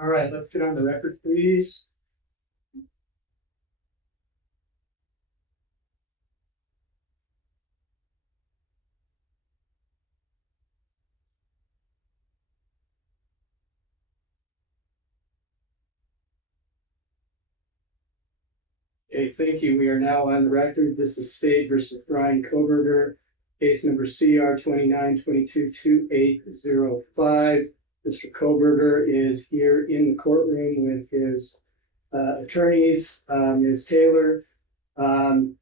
All right, let's get on the record, please. Okay, thank you. We are now on the record. This is State versus Bryan Kohberger, case number CR 29222805. Mr. Kohberger is here in the courtroom with his attorneys, Ms. Taylor, and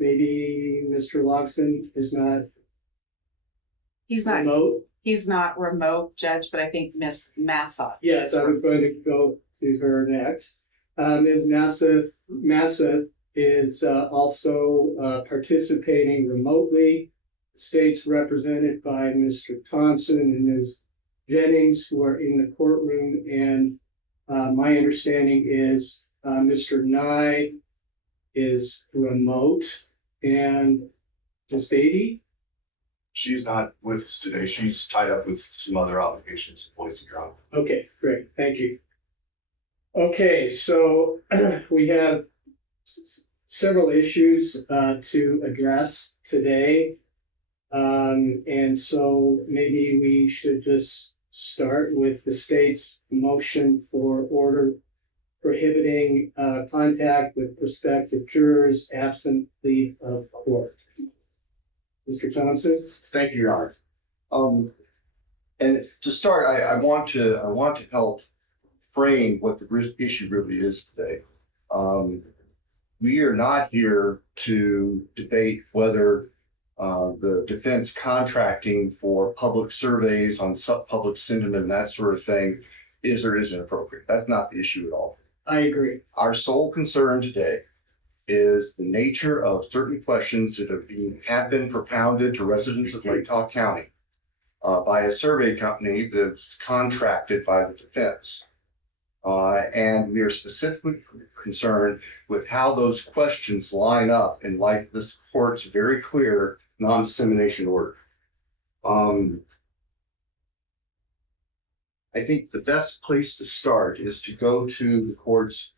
maybe Mr. Logston is not. He's not remote. He's not remote, Judge, but I think Miss Massott. Yes, I was going to go to her next. Ms. Massott is also participating remotely. The state's represented by Mr. Thompson and Ms. Jennings, who are in the courtroom, and my understanding is Mr. Nye is remote, and Ms. Beatty? She's not with us today. She's tied up with some other obligations, Boise Drama. Okay, great, thank you. Okay, so we have several issues to address today. And so maybe we should just start with the state's motion for order prohibiting contact with prospective jurors absent leave of court. Mr. Thompson? Thank you, Your Honor. And to start, I want to help frame what the issue really is today. We are not here to debate whether the defense contracting for public surveys on public sentiment and that sort of thing is or isn't appropriate. That's not the issue at all. I agree. Our sole concern today is the nature of certain questions that have been propounded to residents of Lake Talk County by a survey company that's contracted by the defense. And we are specifically concerned with how those questions line up in light of this court's very clear non-dissemination order. I think the best place to start is to go to the court's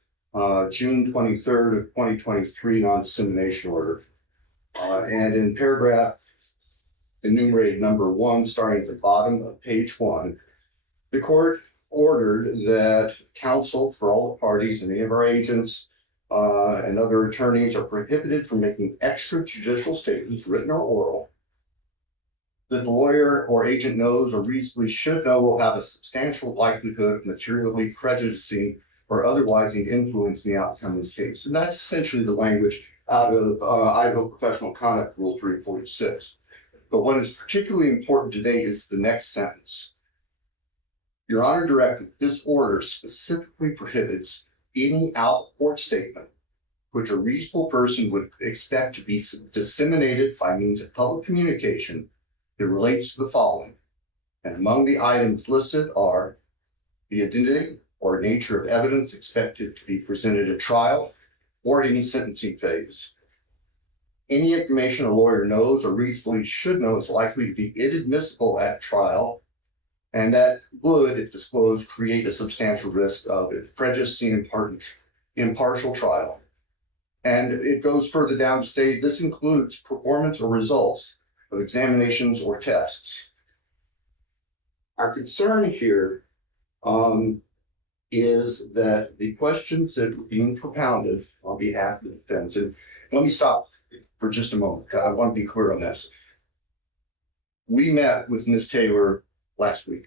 June 23rd of 2023 non-dissemination order. And in paragraph enumerated number 1, starting at the bottom of page 1, the court ordered that counsel for all the parties and any of our agents and other attorneys are prohibited from making extrajudicial statements, written or oral, that the lawyer or agent knows or reasonably should know will have a substantial likelihood of materially prejudicing or otherwise influencing the outcome of the case. And that's essentially the language out of Idaho Professional Conduct Rule 346. But what is particularly important today is the next sentence. Your Honor directed, this order specifically prohibits any out-of-court statement which a reasonable person would expect to be disseminated by means of public communication that relates to the following. And among the items listed are the identity or nature of evidence expected to be presented at trial or any sentencing phase. Any information a lawyer knows or reasonably should know is likely to be inadmissible at trial, and that would, if disclosed, create a substantial risk of prejudicing impartial trial. And it goes further down to say this includes performance or results of examinations or tests. Our concern here is that the questions that are being propounded on behalf of the defense, and let me stop for just a moment, because I want to be clear on this. We met with Ms. Taylor last week.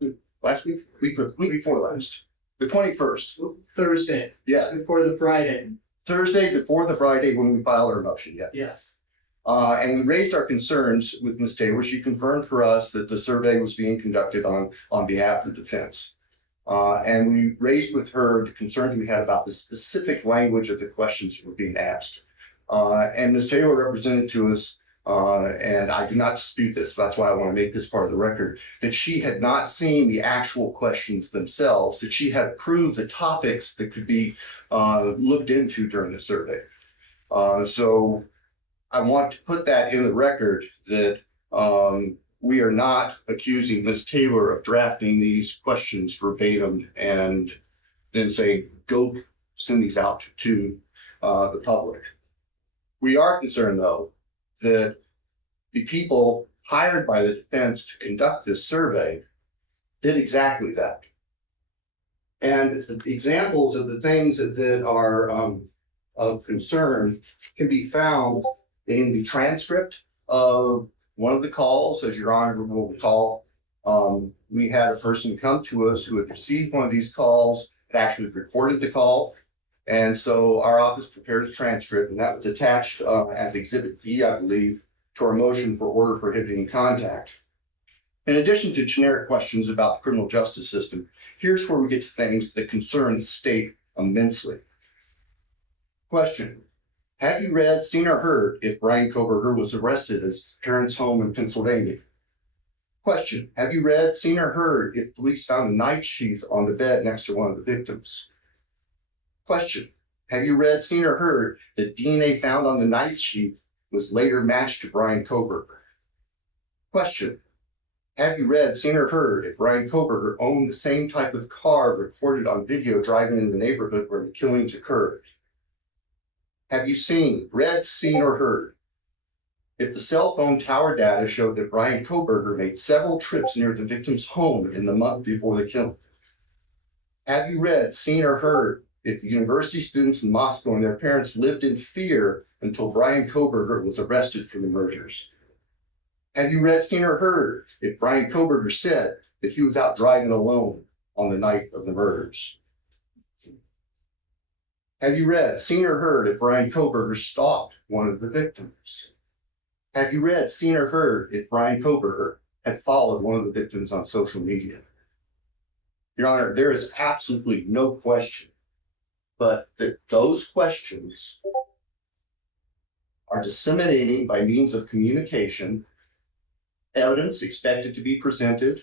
Week before last, the 21st. Thursday. Yeah. Before the Friday. Thursday before the Friday when we filed our motion, yes. Yes. And we raised our concerns with Ms. Taylor. She confirmed for us that the survey was being conducted on behalf of the defense. And we raised with her the concerns we had about the specific language of the questions that were being asked. And Ms. Taylor represented to us, and I do not dispute this, that's why I want to make this part of the record, that she had not seen the actual questions themselves, that she had approved the topics that could be looked into during the survey. So I want to put that in the record that we are not accusing Ms. Taylor of drafting these questions verbatim and then say, go send these out to the public. We are concerned, though, that the people hired by the defense to conduct this survey did exactly that. And examples of the things that are of concern can be found in the transcript of one of the calls. As Your Honor will recall, we had a person come to us who had received one of these calls, had actually recorded the call. And so our office prepared a transcript, and that was attached as Exhibit B, I believe, to our motion for order prohibiting contact. In addition to generic questions about the criminal justice system, here's where we get to things that concern the state immensely. Question: have you read, seen, or heard if Bryan Kohberger was arrested at his parents' home in Pennsylvania? Question: have you read, seen, or heard if police found a knife sheath on the bed next to one of the victims? Question: have you read, seen, or heard that DNA found on the knife sheath was later matched to Bryan Kohberger? Question: have you read, seen, or heard if Bryan Kohberger owned the same type of car recorded on video driving in the neighborhood where the killings occurred? Have you seen, read, seen, or heard if the cell phone tower data showed that Bryan Kohberger made several trips near the victim's home in the month before the killing? Have you read, seen, or heard if the university students in Moscow and their parents lived in fear until Bryan Kohberger was arrested for the murders? Have you read, seen, or heard if Bryan Kohberger said that he was out driving alone on the night of the murders? Have you read, seen, or heard if Bryan Kohberger stalked one of the victims? Have you read, seen, or heard if Bryan Kohberger had followed one of the victims on social media? Your Honor, there is absolutely no question but that those questions are disseminating by means of communication evidence expected to be presented,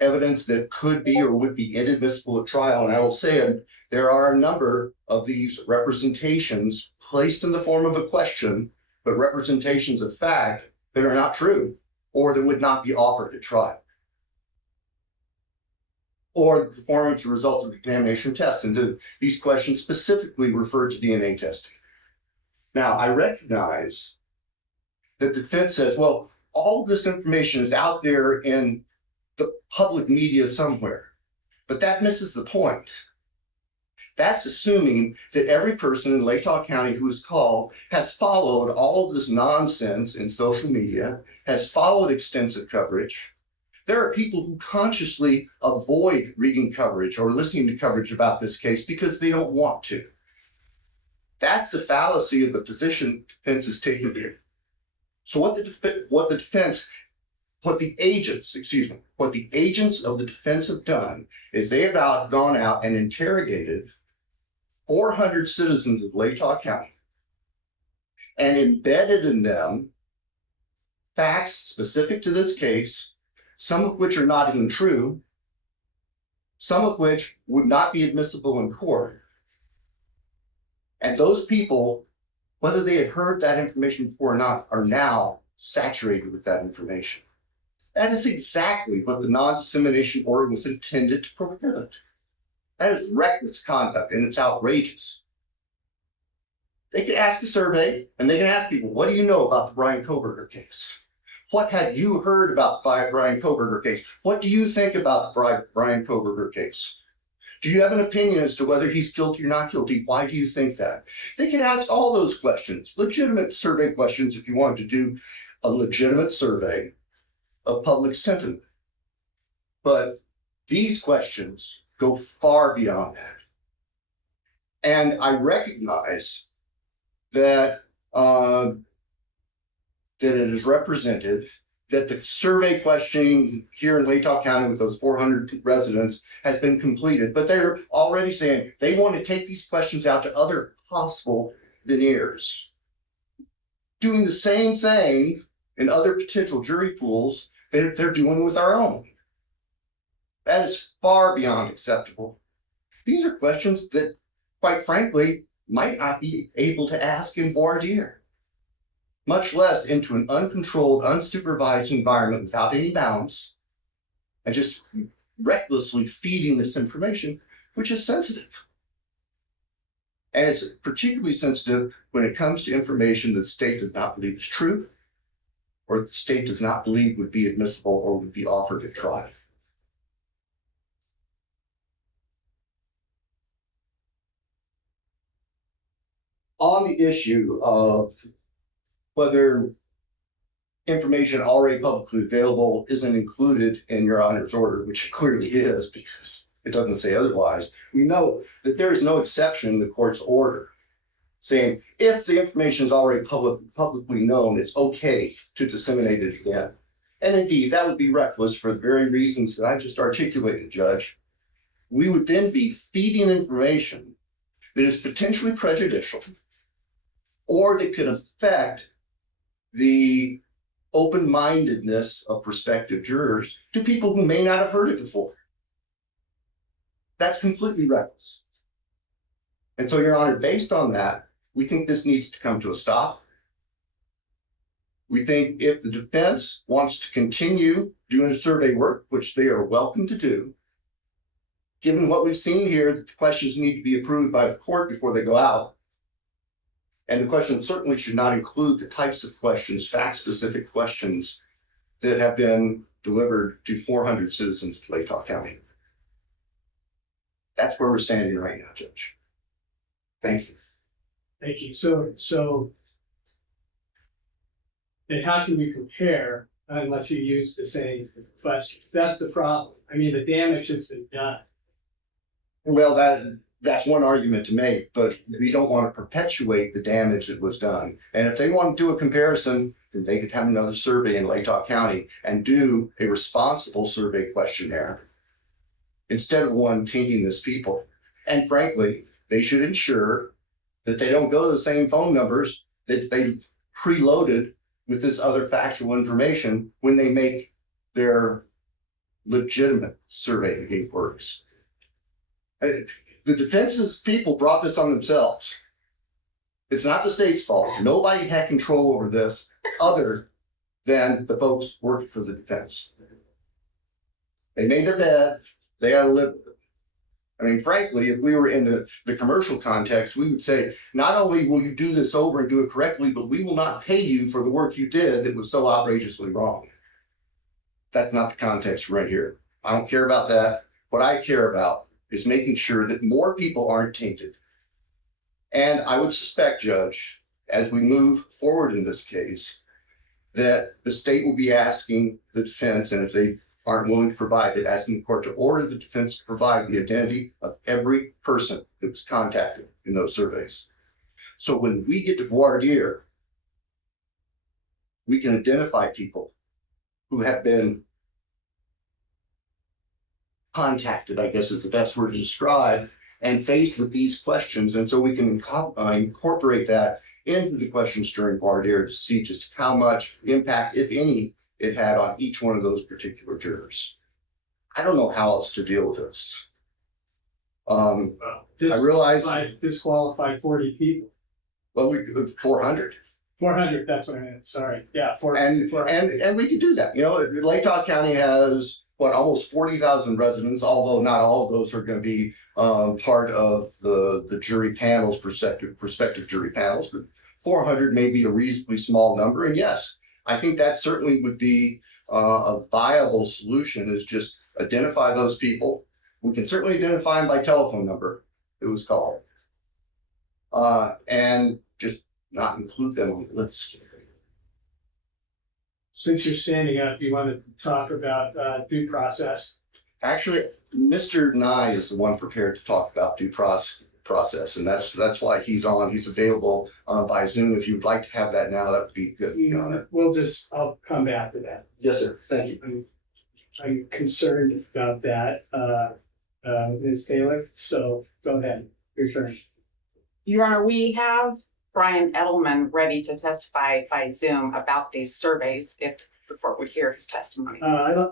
evidence that could be or would be inadmissible at trial. And I will say there are a number of these representations placed in the form of a question, but representations of fact that are not true or that would not be offered at trial, or the performance results of examination tests. And these questions specifically refer to DNA testing. Now, I recognize that the defense says, well, all of this information is out there in the public media somewhere, but that misses the point. That's assuming that every person in Latah County who is called has followed all of this nonsense in social media, has followed extensive coverage. There are people who consciously avoid reading coverage or listening to coverage about this case because they don't want to. That's the fallacy of the position the defense is taking here. So what the agents of the defense have done is they have gone out and interrogated 400 citizens of Latah County and embedded in them facts specific to this case, some of which are not even true, some of which would not be admissible in court. And those people, whether they had heard that information before or not, are now saturated with that information. That is exactly what the non-dissemination order was intended to prohibit. That is reckless conduct, and it's outrageous. They can ask a survey, and they can ask people, what do you know about the Bryan Kohberger case? What have you heard about the Bryan Kohberger case? What do you think about the Bryan Kohberger case? Do you have an opinion as to whether he's guilty or not guilty? Why do you think that? They can ask all those questions, legitimate survey questions if you wanted to do a legitimate survey of public sentiment. But these questions go far beyond that. And I recognize that that it is represented that the survey questioning here in Latah County with those 400 residents has been completed, but they're already saying they want to take these questions out to other possible veneers. Doing the same thing in other potential jury pools that they're doing with our own. That is far beyond acceptable. These are questions that, quite frankly, might not be able to ask in voir dire. much less into an uncontrolled, unsupervised environment without any bounds, and just recklessly feeding this information, which is sensitive. And it's particularly sensitive when it comes to information that the state does not believe is true, or the state does not believe would be admissible or would be offered at trial. On the issue of whether information already publicly available isn't included in Your Honor's order, which it clearly is because it doesn't say otherwise, we know that there is no exception in the court's order saying if the information is already publicly known, it's okay to disseminate it again. And indeed, that would be reckless for the very reasons that I just articulated, Judge. We would then be feeding information that is potentially prejudicial or that could affect the open-mindedness of prospective jurors to people who may not have heard it before. That's completely reckless. And so, Your Honor, based on that, we think this needs to come to a stop. We think if the defense wants to continue doing the survey work, which they are welcome to do, given what we've seen here, that the questions need to be approved by the court before they go out. And the question certainly should not include the types of questions, fact-specific questions that have been delivered to 400 citizens of Latah County. That's where we're standing right now, Judge. Thank you. Thank you. So then how can we compare unless you use the same questions? That's the problem. I mean, the damage has been done. Well, that's one argument to make, but we don't want to perpetuate the damage that was done. And if they want to do a comparison, then they could have another survey in Latah County and do a responsible survey questionnaire instead of one tainting this people. And frankly, they should ensure that they don't go to the same phone numbers that they preloaded with this other factual information when they make their legitimate survey inquiries. The defense's people brought this on themselves. It's not the state's fault. Nobody had control over this other than the folks working for the defense. They made their bed, they had to live with it. I mean, frankly, if we were in the commercial context, we would say, not only will you do this over and do it correctly, but we will not pay you for the work you did that was so outrageously wrong. That's not the context right here. I don't care about that. What I care about is making sure that more people aren't tainted. And I would suspect, Judge, as we move forward in this case, that the state will be asking the defense, and if they aren't willing to provide it, asking the court to order the defense to provide the identity of every person that was contacted in those surveys. So when we get to voir dire, we can identify people who have been contacted, I guess is the best word to describe, and faced with these questions. And so we can incorporate that into the questions during voir dire to see just how much impact, if any, it had on each one of those particular jurors. I don't know how else to deal with this. I realize disqualified 40 people. Well, we could 400. 400. That's what I meant. Sorry. Yeah, 400. And we can do that. You know, Latah County has what, almost 40,000 residents, although not all of those are going to be part of the jury panels, prospective jury panels, but 400 may be a reasonably small number. And yes, I think that certainly would be a viable solution, is just identify those people. We can certainly identify them by telephone number it was called, and just not include them on the list. Since you're standing up, you want to talk about due process? Actually, Mr. Nye is the one prepared to talk about due process, and that's why he's on. He's available by Zoom. If you'd like to have that now, that would be good. I'll come back to that. Yes, sir. Thank you. I'm concerned about that, Ms. Taylor. So go ahead. Your turn. Your Honor, we have Bryan Edelman ready to testify by Zoom about these surveys if the court would hear his testimony.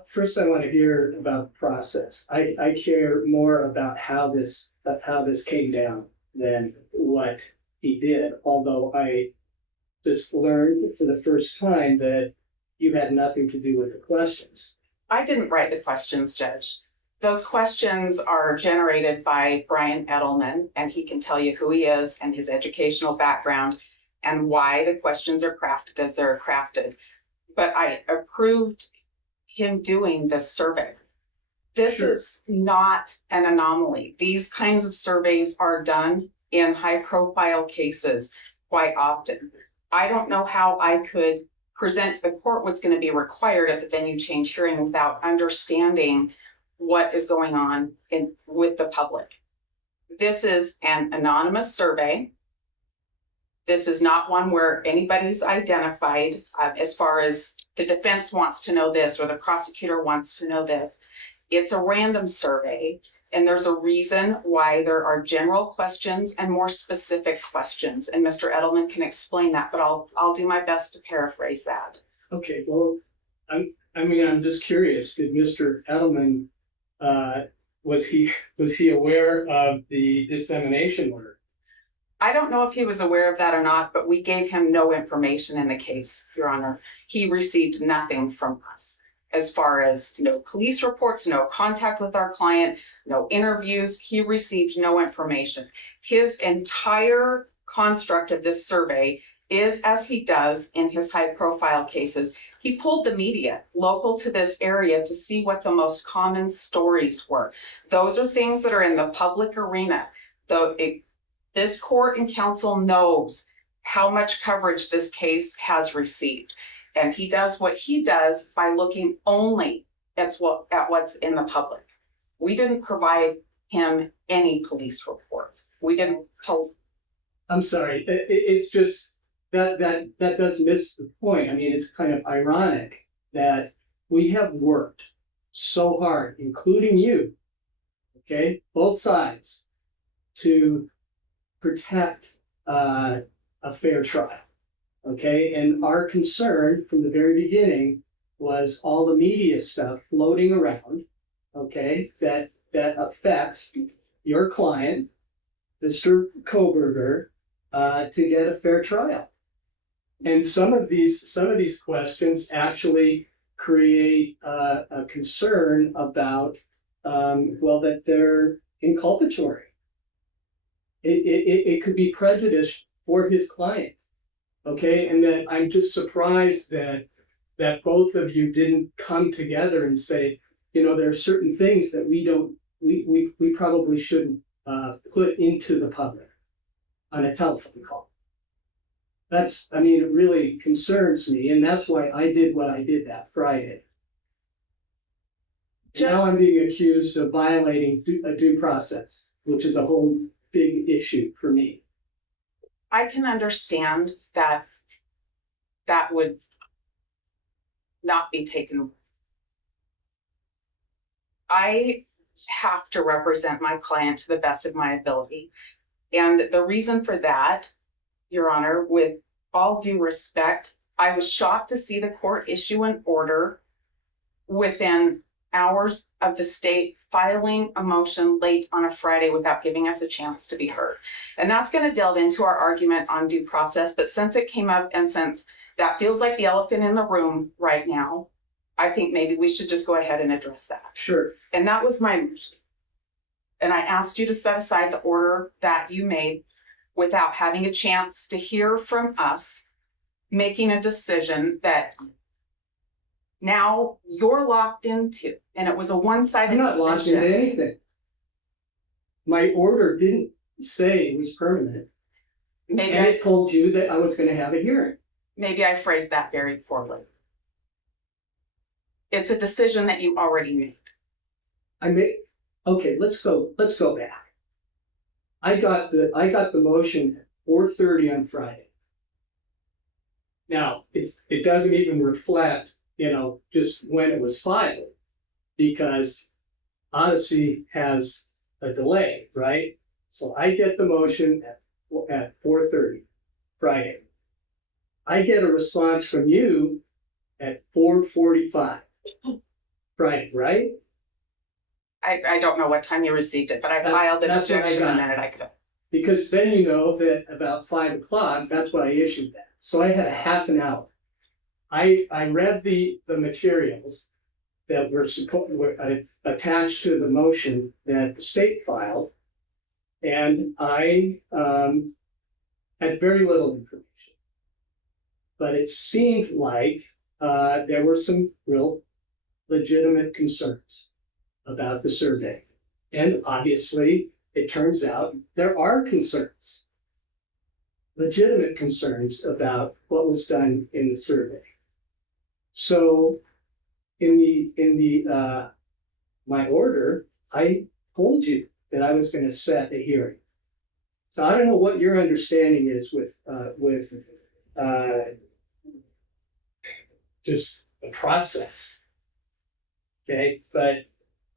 First, I want to hear about the process. I care more about how this came down than what he did. Although I just learned for the first time that you had nothing to do with the questions. I didn't write the questions, Judge. Those questions are generated by Bryan Edelman, and he can tell you who he is and his educational background and why the questions are crafted as they're crafted. But I approved him doing this survey. This Sure. is not an anomaly. These kinds of surveys are done in high-profile cases quite often. I don't know how I could present to the court what's going to be required at the venue change hearing without understanding what is going on with the public. This is an anonymous survey. This is not one where anybody's identified as far as the defense wants to know this or the prosecutor wants to know this. It's a random survey, and there's a reason why there are general questions and more specific questions. And Mr. Edelman can explain that, but I'll do my best to paraphrase that. Okay, well, I'm just curious. Did Mr. Edelman was he aware of the dissemination order? I don't know if he was aware of that or not, but we gave him no information in the case, Your Honor. He received nothing from us as far as no police reports, no contact with our client, no interviews. He received no information. His entire construct of this survey is, as he does in his high-profile cases, he pulled the media local to this area to see what the most common stories were. Those are things that are in the public arena. This court and counsel knows how much coverage this case has received. And he does what he does by looking only at what's in the public. We didn't provide him any police reports. We didn't. I'm sorry. It's just that does miss the point. I mean, it's kind of ironic that we have worked so hard, including you, okay, both sides, to protect a fair trial. Okay, and our concern from the very beginning was all the media stuff floating around, okay, that affects your client, Mr. Kohberger, to get a fair trial. And some of these questions actually create a concern about, that they're inculpatory. It could be prejudice for his client. Okay, and that I'm just surprised that both of you didn't come together and say, there are certain things that we probably shouldn't put into the public on a telephone call. It really concerns me, and that's why I did what I did that Friday. Now I'm being accused of violating a due process, which is a whole big issue for me. I can understand that would not be taken. I have to represent my client to the best of my ability. And the reason for that, Your Honor, with all due respect, I was shocked to see the court issue an order within hours of the state filing a motion late on a Friday without giving us a chance to be heard. And that's going to delve into our argument on due process. But since it came up and since that feels like the elephant in the room right now, I think maybe we should just go ahead and address that. Sure. And that was my motion. And I asked you to set aside the order that you made without having a chance to hear from us, making a decision that now you're locked into, and it was a one-sided decision. I'm not locked into anything. My order didn't say it was permanent. Maybe and it told you that I was going to have a hearing. Maybe I phrased that very poorly. It's a decision that you already made. Okay, let's go back. I got the motion at 4:30 on Friday. Now, it doesn't even reflect just when it was filed, because Odyssey has a delay, right? So I get the motion at 4:30 Friday. I get a response from you at 4:45 Friday, right? I don't know what time you received it, but I filed an objection the minute I could. Because then that about 5 o'clock, that's when I issued that. So I had a half an hour. I read the materials that were attached to the motion that the state filed, and I had very little information. But it seemed like there were some real legitimate concerns about the survey. And obviously, it turns out there are concerns, legitimate concerns about what was done in the survey. So in my order, I told you that I was going to set a hearing. So I don't know what your understanding is with just the process. Okay, but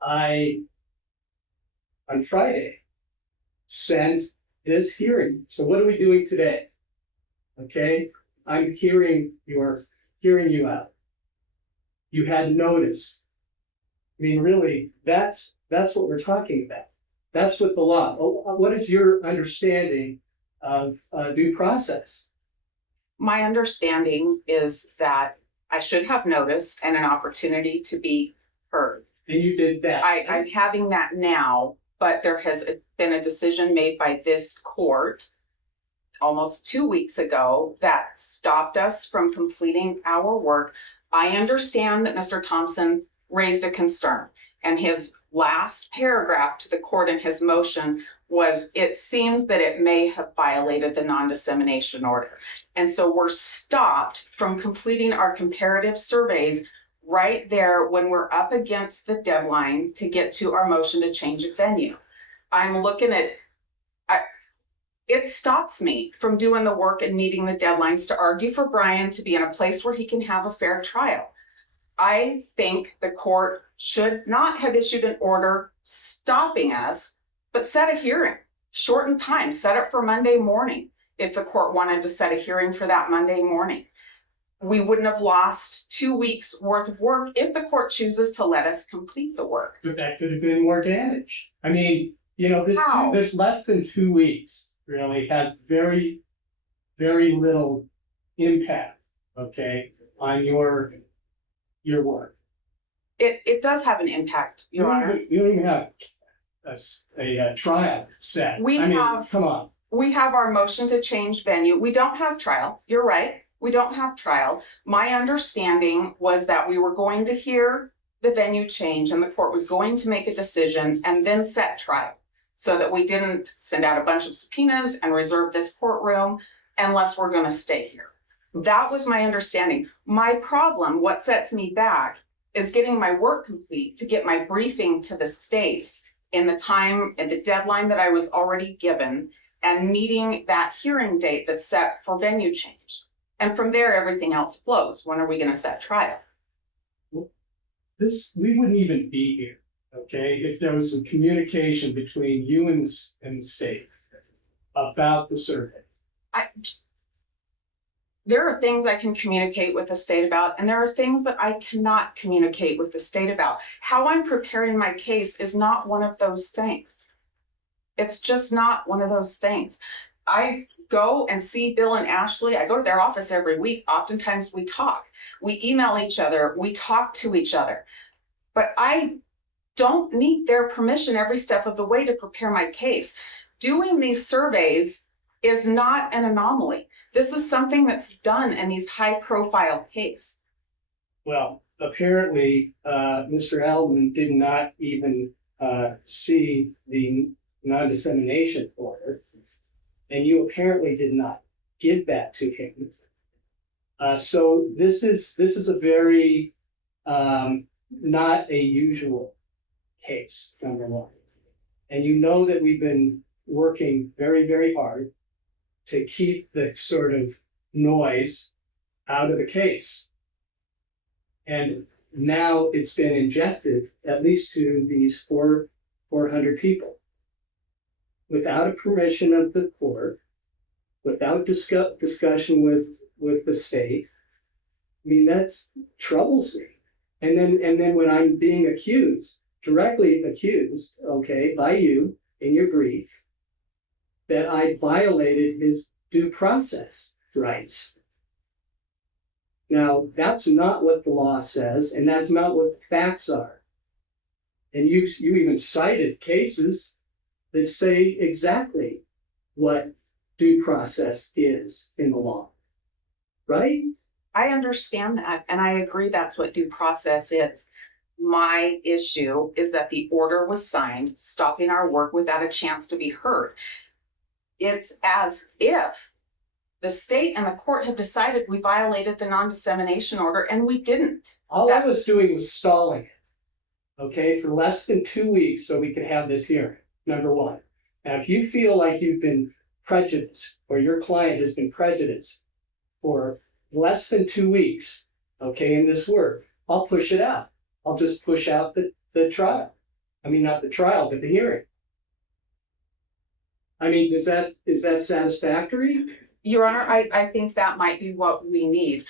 I on Friday sent this hearing. So what are we doing today? Okay, I'm hearing you out. You had notice. I mean, really, that's what we're talking about. That's what the law. What is your understanding of due process? My understanding is that I should have notice and an opportunity to be heard. And you did that. I'm having that now, but there has been a decision made by this court almost 2 weeks ago that stopped us from completing our work. I understand that Mr. Thompson raised a concern, and his last paragraph to the court in his motion was, it seems that it may have violated the non-dissemination order. And so we're stopped from completing our comparative surveys right there when we're up against the deadline to get to our motion to change of venue. I'm looking at, it stops me from doing the work and meeting the deadlines to argue for Bryan to be in a place where he can have a fair trial. I think the court should not have issued an order stopping us, but set a hearing, shorten time, set it for Monday morning. If the court wanted to set a hearing for that Monday morning, we wouldn't have lost 2 weeks worth of work if the court chooses to let us complete the work. But that could have been more damage. I mean, you know, this less than 2 weeks really has very, very little impact, okay, on your work. It does have an impact, Your Honor. You don't even have a trial set. Come on. We have our motion to change venue. We don't have trial. You're right. We don't have trial. My understanding was that we were going to hear the venue change and the court was going to make a decision and then set trial, so that we didn't send out a bunch of subpoenas and reserve this courtroom unless we're going to stay here. That was my understanding. My problem, what sets me back, is getting my work complete to get my briefing to the state in the time and the deadline that I was already given, and meeting that hearing date that's set for venue change. And from there, everything else flows. When are we going to set trial? We wouldn't even be here, okay, if there was some communication between you and the state about the survey. There are things I can communicate with the state about, and there are things that I cannot communicate with the state about. How I'm preparing my case is not one of those things. It's just not one of those things. I go and see Bill and Ashley. I go to their office every week. Oftentimes we talk. We email each other. We talk to each other. But I don't need their permission every step of the way to prepare my case. Doing these surveys is not an anomaly. This is something that's done in these high-profile cases. Well, apparently, Mr. Alden did not even see the non-dissemination order, and you apparently did not give that to him. So this is a very not a usual case, number one. And you know that we've been working very, very hard to keep the sort of noise out of the case. And now it's been injected, at least to these 400 people, without a permission of the court, without discussion with the state. I mean, that's troubles me. And then when I'm being accused, directly accused, okay, by you in your brief, that I violated his due process rights. Now, that's not what the law says, and that's not what the facts are. And you even cited cases that say exactly what due process is in the law, right? I understand that, and I agree that's what due process is. My issue is that the order was signed, stopping our work without a chance to be heard. It's as if the state and the court had decided we violated the non-dissemination order, and we didn't. All I was doing was stalling it, okay, for less than 2 weeks so we could have this hearing, number one. Now, if you feel like you've been prejudiced or your client has been prejudiced for less than 2 weeks, okay, in this work, I'll push it out. I'll just push out the trial. I mean, not the trial, but the hearing. I mean, is that satisfactory? Your Honor, I think that might be what we need.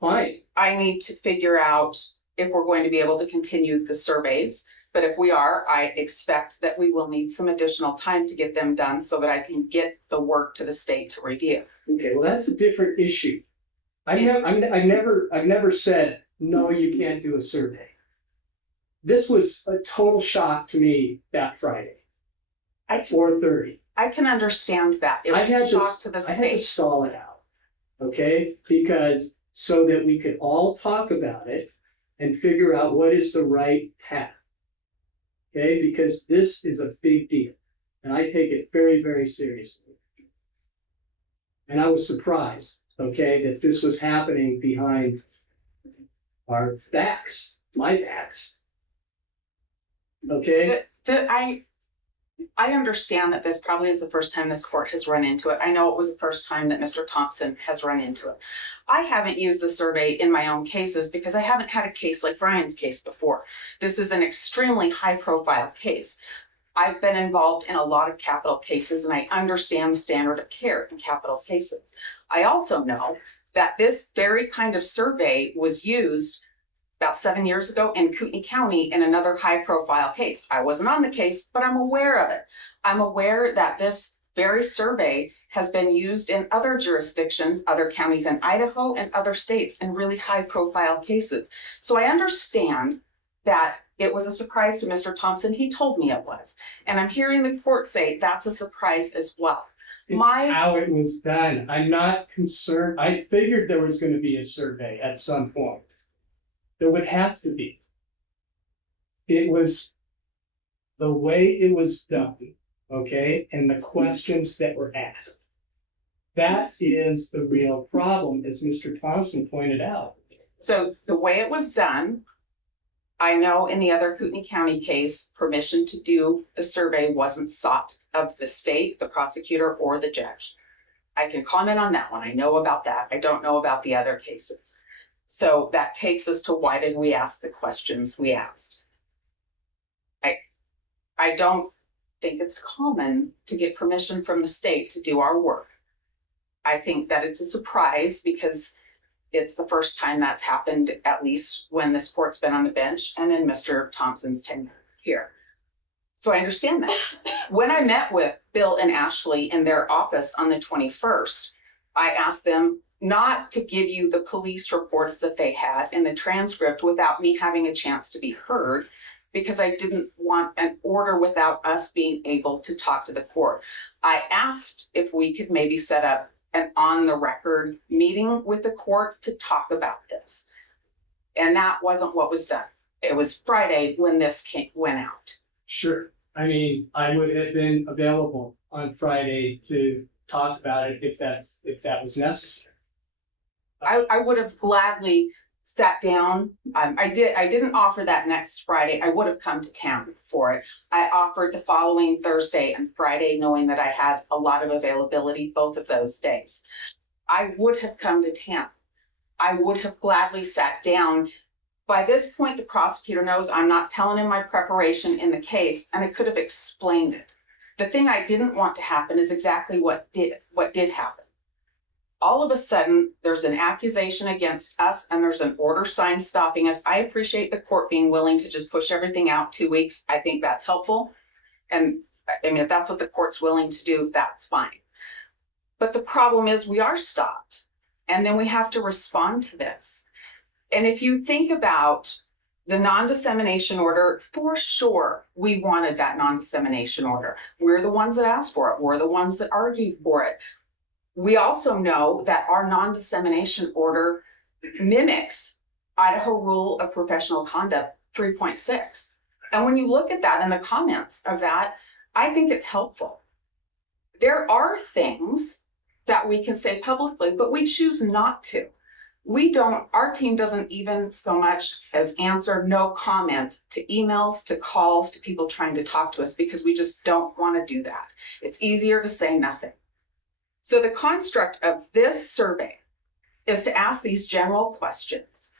Fine. I need to figure out if we're going to be able to continue the surveys. But if we are, I expect that we will need some additional time to get them done so that I can get the work to the state to review. Okay, well, that's a different issue. I've never said, no, you can't do a survey. This was a total shock to me that Friday at 4:30. I can understand that. It was a shock to the I had to state. stall it out, okay? Because so that we could all talk about it and figure out what is the right path. Okay, because this is a big deal, and I take it very, very seriously. And I was surprised, okay, that this was happening behind our backs, my backs. Okay? I understand that this probably is the first time this court has run into it. I know it was the first time that Mr. Thompson has run into it. I haven't used the survey in my own cases because I haven't had a case like Bryan's case before. This is an extremely high-profile case. I've been involved in a lot of capital cases, and I understand the standard of care in capital cases. I also know that this very kind of survey was used about 7 years ago in Kootenai County in another high-profile case. I wasn't on the case, but I'm aware of it. I'm aware that this very survey has been used in other jurisdictions, other counties in Idaho and other states in really high-profile cases. So I understand that it was a surprise to Mr. Thompson. He told me it was. And I'm hearing the court say that's a surprise as well. How it was done. I'm not concerned. I figured there was going to be a survey at some point. There would have to be. It was the way it was done, okay, and the questions that were asked. That is the real problem, as Mr. Thompson pointed out. So the way it was done, I know in the other Kootenai County case, permission to do the survey wasn't sought of the state, the prosecutor, or the judge. I can comment on that one. I know about that. I don't know about the other cases. So that takes us to why did we ask the questions we asked? I don't think it's common to get permission from the state to do our work. I think that it's a surprise because it's the first time that's happened, at least when this court's been on the bench and in Mr. Thompson's tenure here. So I understand that. When I met with Bill and Ashley in their office on the 21st, I asked them not to give you the police reports that they had in the transcript without me having a chance to be heard, because I didn't want an order without us being able to talk to the court. I asked if we could maybe set up an on-the-record meeting with the court to talk about this. And that wasn't what was done. It was Friday when this went out. Sure. I mean, I would have been available on Friday to talk about it if that was necessary. I would have gladly sat down. I didn't offer that next Friday. I would have come to town for it. I offered the following Thursday and Friday, knowing that I had a lot of availability both of those days. I would have come to town. I would have gladly sat down. By this point, the prosecutor knows I'm not telling him my preparation in the case, and I could have explained it. The thing I didn't want to happen is exactly what did happen. All of a sudden, there's an accusation against us and there's an order signed stopping us. I appreciate the court being willing to just push everything out 2 weeks. I think that's helpful. And I mean, if that's what the court's willing to do, that's fine. But the problem is we are stopped. And then we have to respond to this. And if you think about the non-dissemination order, for sure, we wanted that non-dissemination order. We're the ones that asked for it. We're the ones that argued for it. We also know that our non-dissemination order mimics Idaho Rule of Professional Conduct 3.6. And when you look at that in the comments of that, I think it's helpful. There are things that we can say publicly, but we choose not to. Our team doesn't even so much as answer no comment to emails, to calls, to people trying to talk to us, because we just don't want to do that. It's easier to say nothing. So the construct of this survey is to ask these general questions.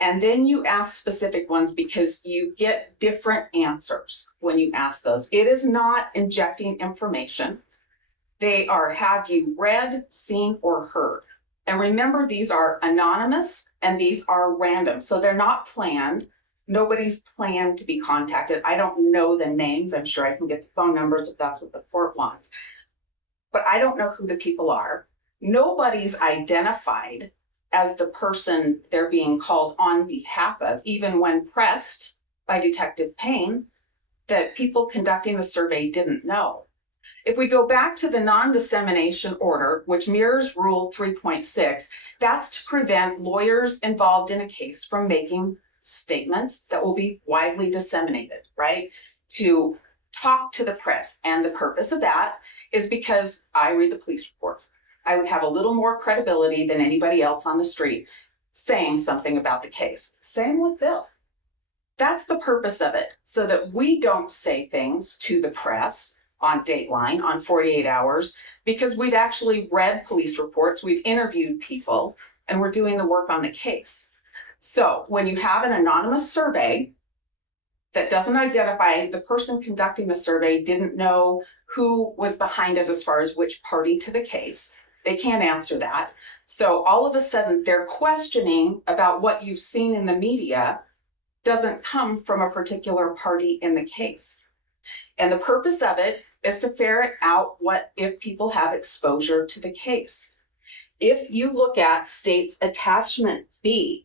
And then you ask specific ones because you get different answers when you ask those. It is not injecting information. They are, have you read, seen, or heard? And remember, these are anonymous and these are random. So they're not planned. Nobody's planned to be contacted. I don't know the names. I'm sure I can get the phone numbers if that's what the court wants. But I don't know who the people are. Nobody's identified as the person they're being called on behalf of, even when pressed by Detective Payne, that people conducting the survey didn't know. If we go back to the non-dissemination order, which mirrors Rule 3.6, that's to prevent lawyers involved in a case from making statements that will be widely disseminated, right? To talk to the press. And the purpose of that is because I read the police reports. I would have a little more credibility than anybody else on the street saying something about the case. Same with Bill. That's the purpose of it, so that we don't say things to the press on Dateline, on 48 Hours, because we've actually read police reports, we've interviewed people, and we're doing the work on the case. So when you have an anonymous survey that doesn't identify the person conducting the survey, didn't know who was behind it as far as which party to the case, they can't answer that. So all of a sudden, their questioning about what you've seen in the media doesn't come from a particular party in the case. And the purpose of it is to ferret out what if people have exposure to the case. If you look at State's Attachment B,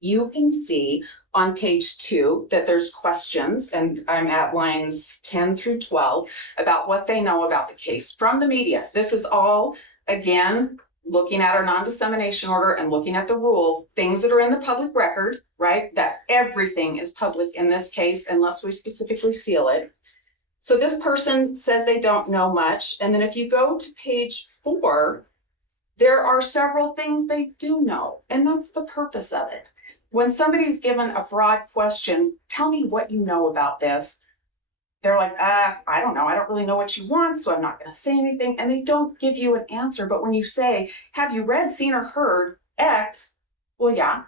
you can see on page 2 that there's questions, and I'm at lines 10 through 12, about what they know about the case from the media. This is all, again, looking at our non-dissemination order and looking at the rule, things that are in the public record, right? That everything is public in this case unless we specifically seal it. So this person says they don't know much. And then if you go to page 4, there are several things they do know, and that's the purpose of it. When somebody's given a broad question, tell me what you know about this, they're like, I don't know. I don't really know what you want, so I'm not going to say anything. And they don't give you an answer. But when you say, have you read, seen, or heard X? Well, yeah.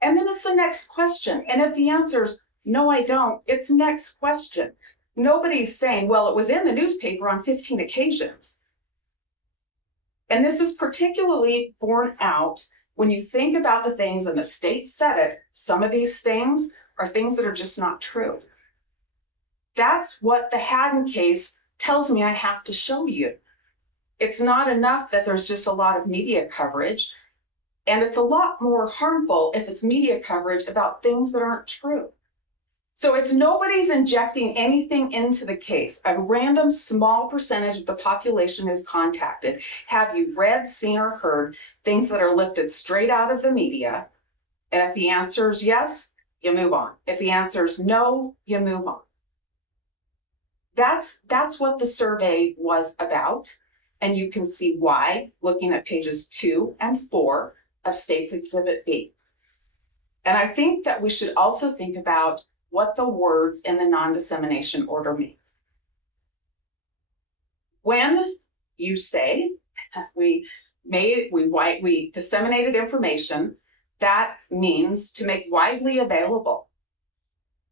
And then it's the next question. And if the answer's no, I don't, it's next question. Nobody's saying, well, it was in the newspaper on 15 occasions. And this is particularly borne out when you think about the things, and the state said it, some of these things are things that are just not true. That's what the Haddon case tells me I have to show you. It's not enough that there's just a lot of media coverage, and it's a lot more harmful if it's media coverage about things that aren't true. So it's nobody's injecting anything into the case. A random small percentage of the population is contacted. Have you read, seen, or heard things that are lifted straight out of the media? And if the answer is yes, you move on. If the answer is no, you move on. That's what the survey was about. And you can see why, looking at pages 2 and 4 of State's Exhibit B. And I think that we should also think about what the words in the non-dissemination order mean. When you say we disseminated information, that means to make widely available.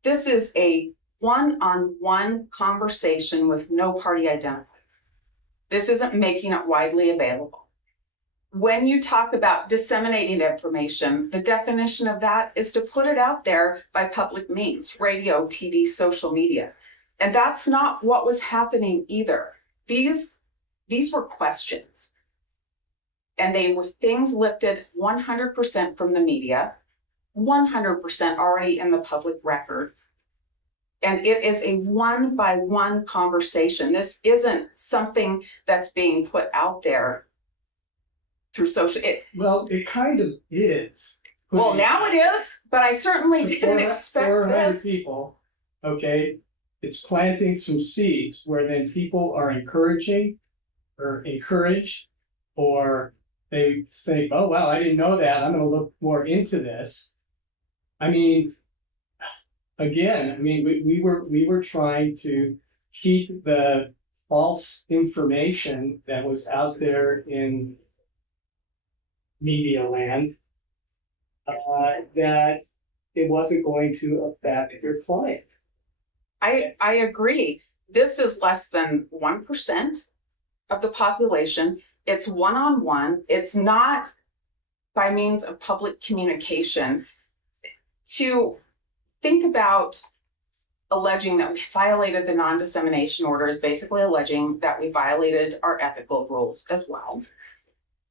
This is a one-on-one conversation with no party identified. This isn't making it widely available. When you talk about disseminating information, the definition of that is to put it out there by public means, radio, TV, social media. And that's not what was happening either. These were questions. And they were things lifted 100% from the media, 100% already in the public record. And it is a one-by-one conversation. This isn't something that's being put out there through social. Well, it kind of is. Well, now it is, but I certainly didn't expect 400 this. people, okay, it's planting some seeds where then people are encouraged, or they think, oh, wow, I didn't know that. I'm going to look more into this. I mean, again, we were trying to keep the false information that was out there in media land, that it wasn't going to affect your client. I agree. This is less than 1% of the population. It's one-on-one. It's not by means of public communication. To think about alleging that we violated the non-dissemination order is basically alleging that we violated our ethical rules as well.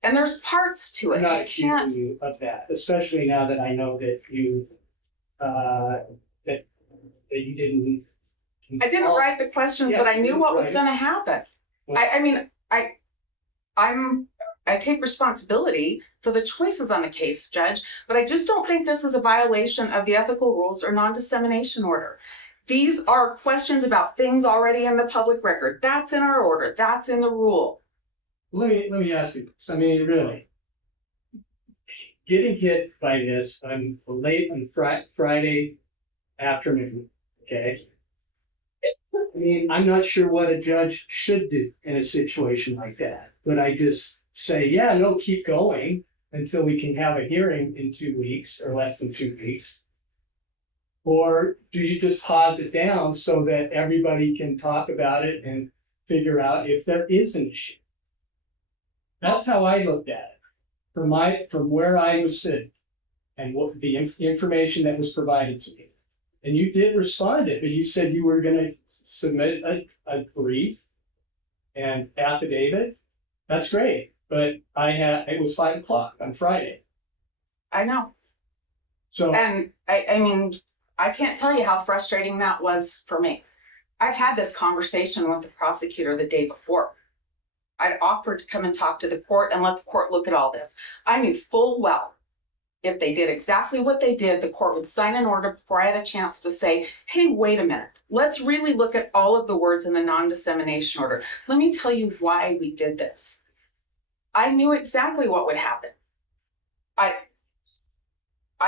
And there's parts to it. I'm not accusing you of that, especially now that I know that you that you didn't. I didn't write the question, but I knew what was going to happen. Well, I take responsibility for the choices on the case, Judge, but I just don't think this is a violation of the ethical rules or non-dissemination order. These are questions about things already in the public record. That's in our order. That's in the rule. Let me ask you this. I mean, really, getting hit by this on late on Friday afternoon, okay? I mean, I'm not sure what a judge should do in a situation like that. But I just say, yeah, no, keep going until we can have a hearing in 2 weeks or less than 2 weeks. Or do you just pause it down so that everybody can talk about it and figure out if there is an issue? That's how I looked at it from where I was sitting and what the information that was provided to me. And you did respond to it, but you said you were going to submit a brief and affidavit. That's great, but it was 5 o'clock on Friday. I know. So, and I mean, I can't tell you how frustrating that was for me. I'd had this conversation with the prosecutor the day before. I'd offered to come and talk to the court and let the court look at all this. I knew full well if they did exactly what they did, the court would sign an order before I had a chance to say, hey, wait a minute. Let's really look at all of the words in the non-dissemination order. Let me tell you why we did this. I knew exactly what would happen. I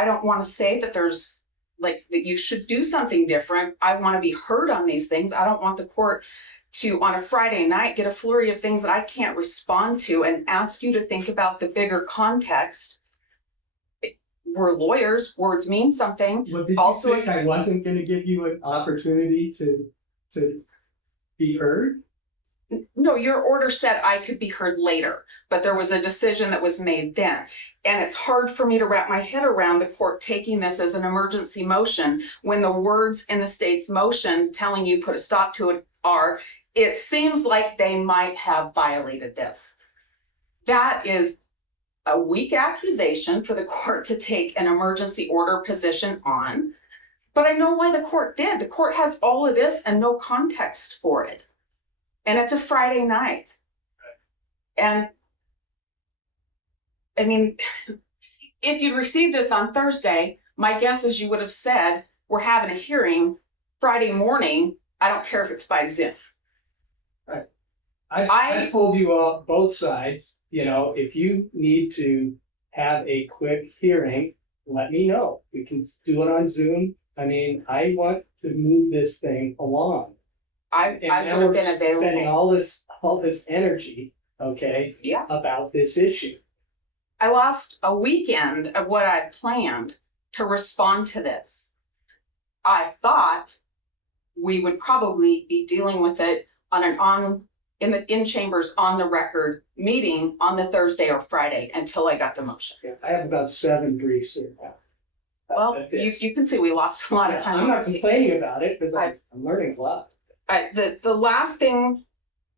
don't want to say that there's that you should do something different. I want to be heard on these things. I don't want the court to, on a Friday night, get a flurry of things that I can't respond to and ask you to think about the bigger context. We're lawyers. Words mean something. well, did you think I wasn't going to give you an opportunity to be heard? No, your order said I could be heard later, but there was a decision that was made then. And it's hard for me to wrap my head around the court taking this as an emergency motion when the words in the state's motion telling you put a stop to it are, it seems like they might have violated this. That is a weak accusation for the court to take an emergency order position on. But I know why the court did. The court has all of this and no context for it. And it's a Friday night. And I mean, if you'd received this on Thursday, my guess is you would have said, we're having a hearing Friday morning. I don't care if it's by Zoom. Right. I told you all, both sides, if you need to have a quick hearing, let me know. We can do it on Zoom. I mean, I want to move this thing along. I would have been available. Spending all this energy, okay, yeah, about this issue. I lost a weekend of what I'd planned to respond to this. I thought we would probably be dealing with it on in chambers on the record meeting on the Thursday or Friday until I got the motion. Yeah, I have about 7 briefs in now. Well, you can see we lost a lot of time. I'm not complaining about it because I'm learning a lot. The last thing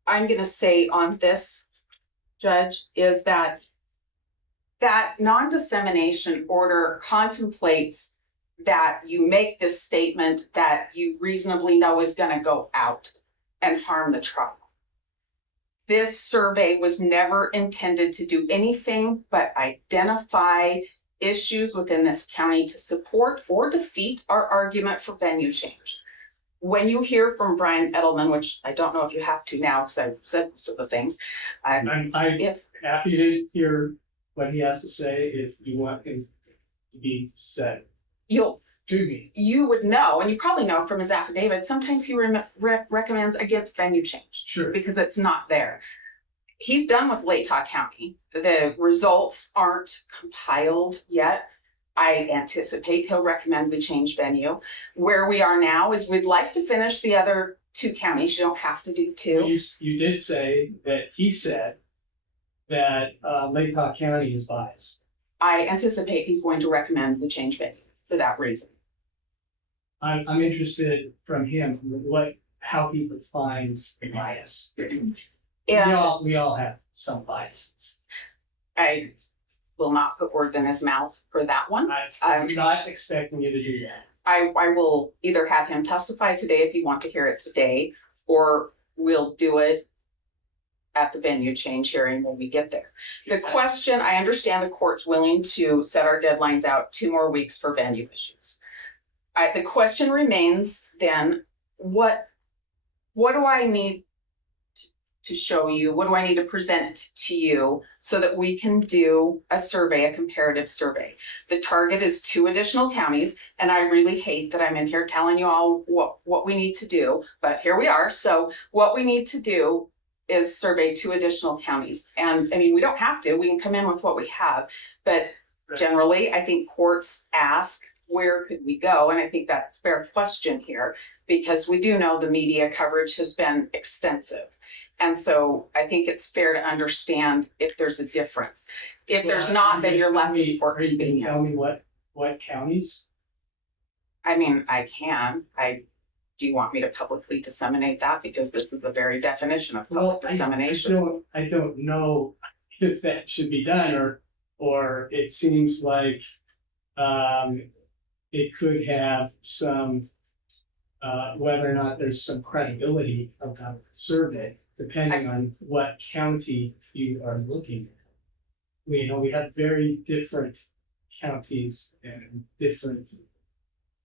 I'm going to say on this, Judge, is that that non-dissemination order contemplates that you make this statement that you reasonably know is going to go out and harm the trial. This survey was never intended to do anything but identify issues within this county to support or defeat our argument for venue change. When you hear from Bryan Edelman, which I don't know if you have to now because I've said most of the things. I'm happy to hear what he has to say if you want him to be said to me. You would know, and you probably know from his affidavit, sometimes he recommends against venue change. Sure. Because it's not there. He's done with Latah County. The results aren't compiled yet. I anticipate he'll recommend we change venue. Where we are now is we'd like to finish the other 2 counties. You don't have to do 2. Well, you did say that he said that Latah County is biased. I anticipate he's going to recommend we change venue for that reason. I'm interested from him how he defines bias. And we all have some biases. I will not put words in his mouth for that one. I'm not expecting you to do that. I will either have him testify today if you want to hear it today, or we'll do it at the venue change hearing when we get there. The question, I understand the court's willing to set our deadlines out 2 more weeks for venue issues. The question remains then, what do I need to show you? What do I need to present to you so that we can do a survey, a comparative survey? The target is 2 additional counties, and I really hate that I'm in here telling you all what we need to do, but here we are. So what we need to do is survey 2 additional counties. And I mean, we don't have to, we can come in with what we have, but generally I think courts ask, where could we go? And I think that's a fair question here, because we do know the media coverage has been extensive. And so I think it's fair to understand if there's a difference. If there's not, then you're left with court convenience. Tell me what counties? I mean, I can. Do you want me to publicly disseminate that? Because this is the very definition of public dissemination. I don't know if that should be done, or it seems like it could have some, whether or not there's some credibility about the survey, depending on what county you are looking at. We have very different counties and different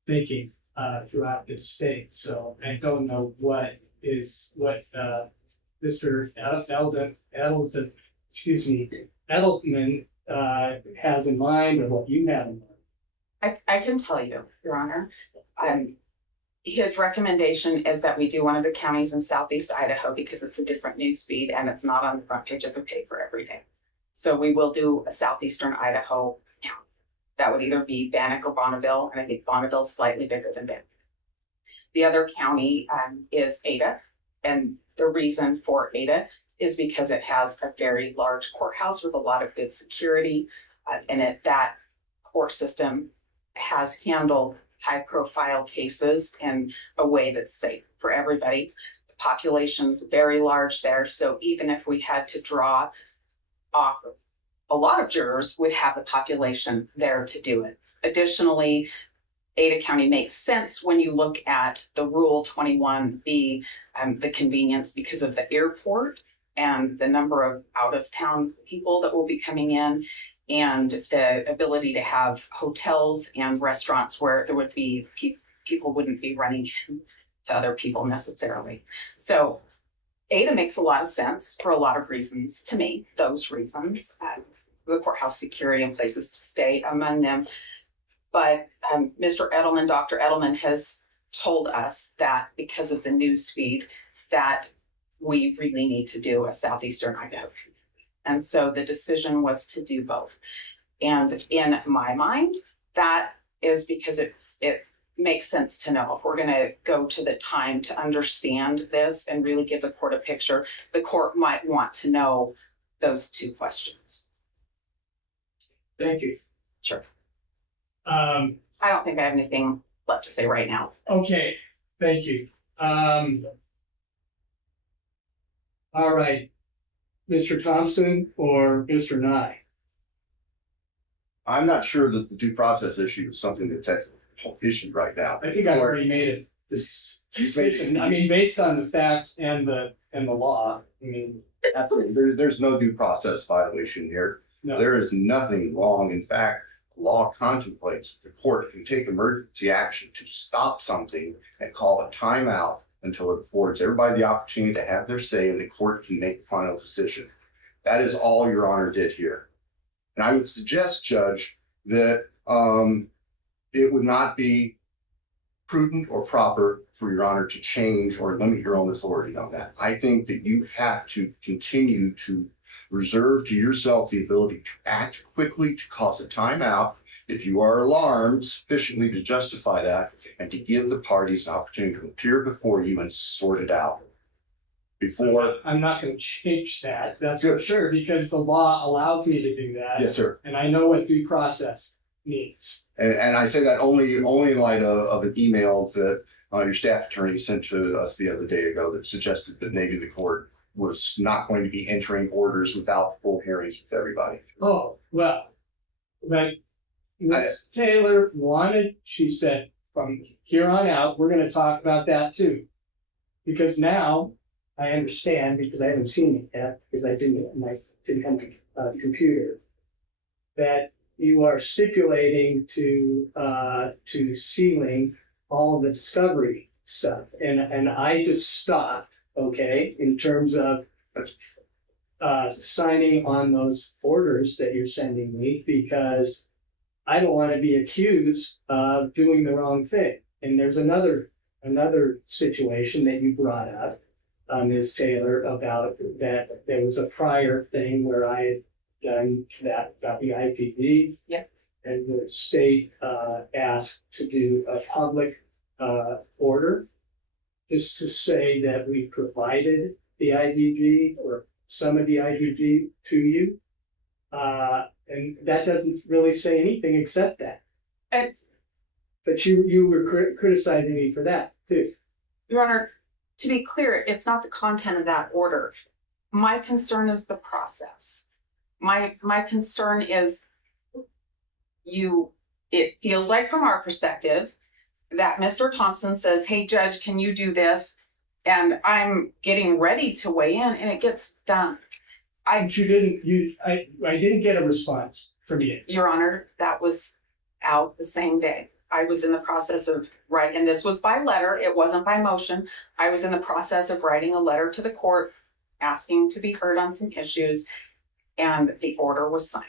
thinking throughout the state. So I don't know what Mr. Edelman has in mind, or what you have in mind. I can tell you, Your Honor, his recommendation is that we do one of the counties in Southeast Idaho because it's a different news feed and it's not on the front page of the paper every day. So we will do a Southeastern Idaho county. That would either be Bannock or Bonneville, and I think Bonneville is slightly bigger than Bannock. The other county is Ada, and the reason for Ada is because it has a very large courthouse with a lot of good security in it. That court system has handled high-profile cases in a way that's safe for everybody. The population's very large there, so even if we had to draw off a lot of jurors, we'd have the population there to do it. Additionally, Ada County makes sense when you look at the Rule 21B, the convenience because of the airport and the number of out-of-town people that will be coming in, and the ability to have hotels and restaurants where there would be people wouldn't be running to other people necessarily. So Ada makes a lot of sense for a lot of reasons to me, those reasons, the courthouse security and places to stay among them. But Mr. Edelman, Dr. Edelman has told us that because of the news feed that we really need to do a Southeastern Idaho. And so the decision was to do both. And in my mind, that is because it makes sense to know if we're going to go to the time to understand this and really give the court a picture, the court might want to know those 2 questions. Thank you. Sure. I don't think I have anything left to say right now. Okay, thank you. All right, Mr. Thompson or Mr. Nye? I'm not sure that the due process issue is something that's at issue right now. I think I've already made this decision. I mean, based on the facts and the law, I mean. Absolutely. There's no due process violation here. No. There is nothing wrong. In fact, law contemplates the court can take emergency action to stop something and call a timeout until it affords everybody the opportunity to have their say and the court can make a final decision. That is all Your Honor did here. And I would suggest, Judge, that it would not be prudent or proper for Your Honor to change or limit your own authority on that. I think that you have to continue to reserve to yourself the ability to act quickly, to cause a timeout if you are alarmed sufficiently to justify that, and to give the parties an opportunity to appear before you and sort it out. Before I'm not going to change that. That's for sure, because the law allows me to do that. Yes, sir. And I know what due process means. And I say that only in light of an email that your staff attorney sent to us the other day ago that suggested that maybe the court was not going to be entering orders without full hearings with everybody. Oh, well, but Ms. Taylor wanted, she said, from here on out, we're going to talk about that too. Because now I understand, because I haven't seen it yet, because I didn't have a computer, that you are stipulating to sealing all of the discovery stuff. And I just stopped, okay, in terms of signing on those orders that you're sending me, because I don't want to be accused of doing the wrong thing. And there's another situation that you brought up, Ms. Taylor, about that there was a prior thing where I had done that about the IPV. Yep. And the state asked to do a public order, just to say that we provided the IDG or some of the IDG to you. And that doesn't really say anything except that. But you were criticizing me for that too. Your Honor, to be clear, it's not the content of that order. My concern is the process. My concern is it feels like from our perspective that Mr. Thompson says, hey, Judge, can you do this? And I'm getting ready to weigh in and it gets done. I didn't get a response from you. Your Honor, that was out the same day. I was in the process of writing, and this was by letter, it wasn't by motion. I was in the process of writing a letter to the court asking to be heard on some issues, and the order was signed,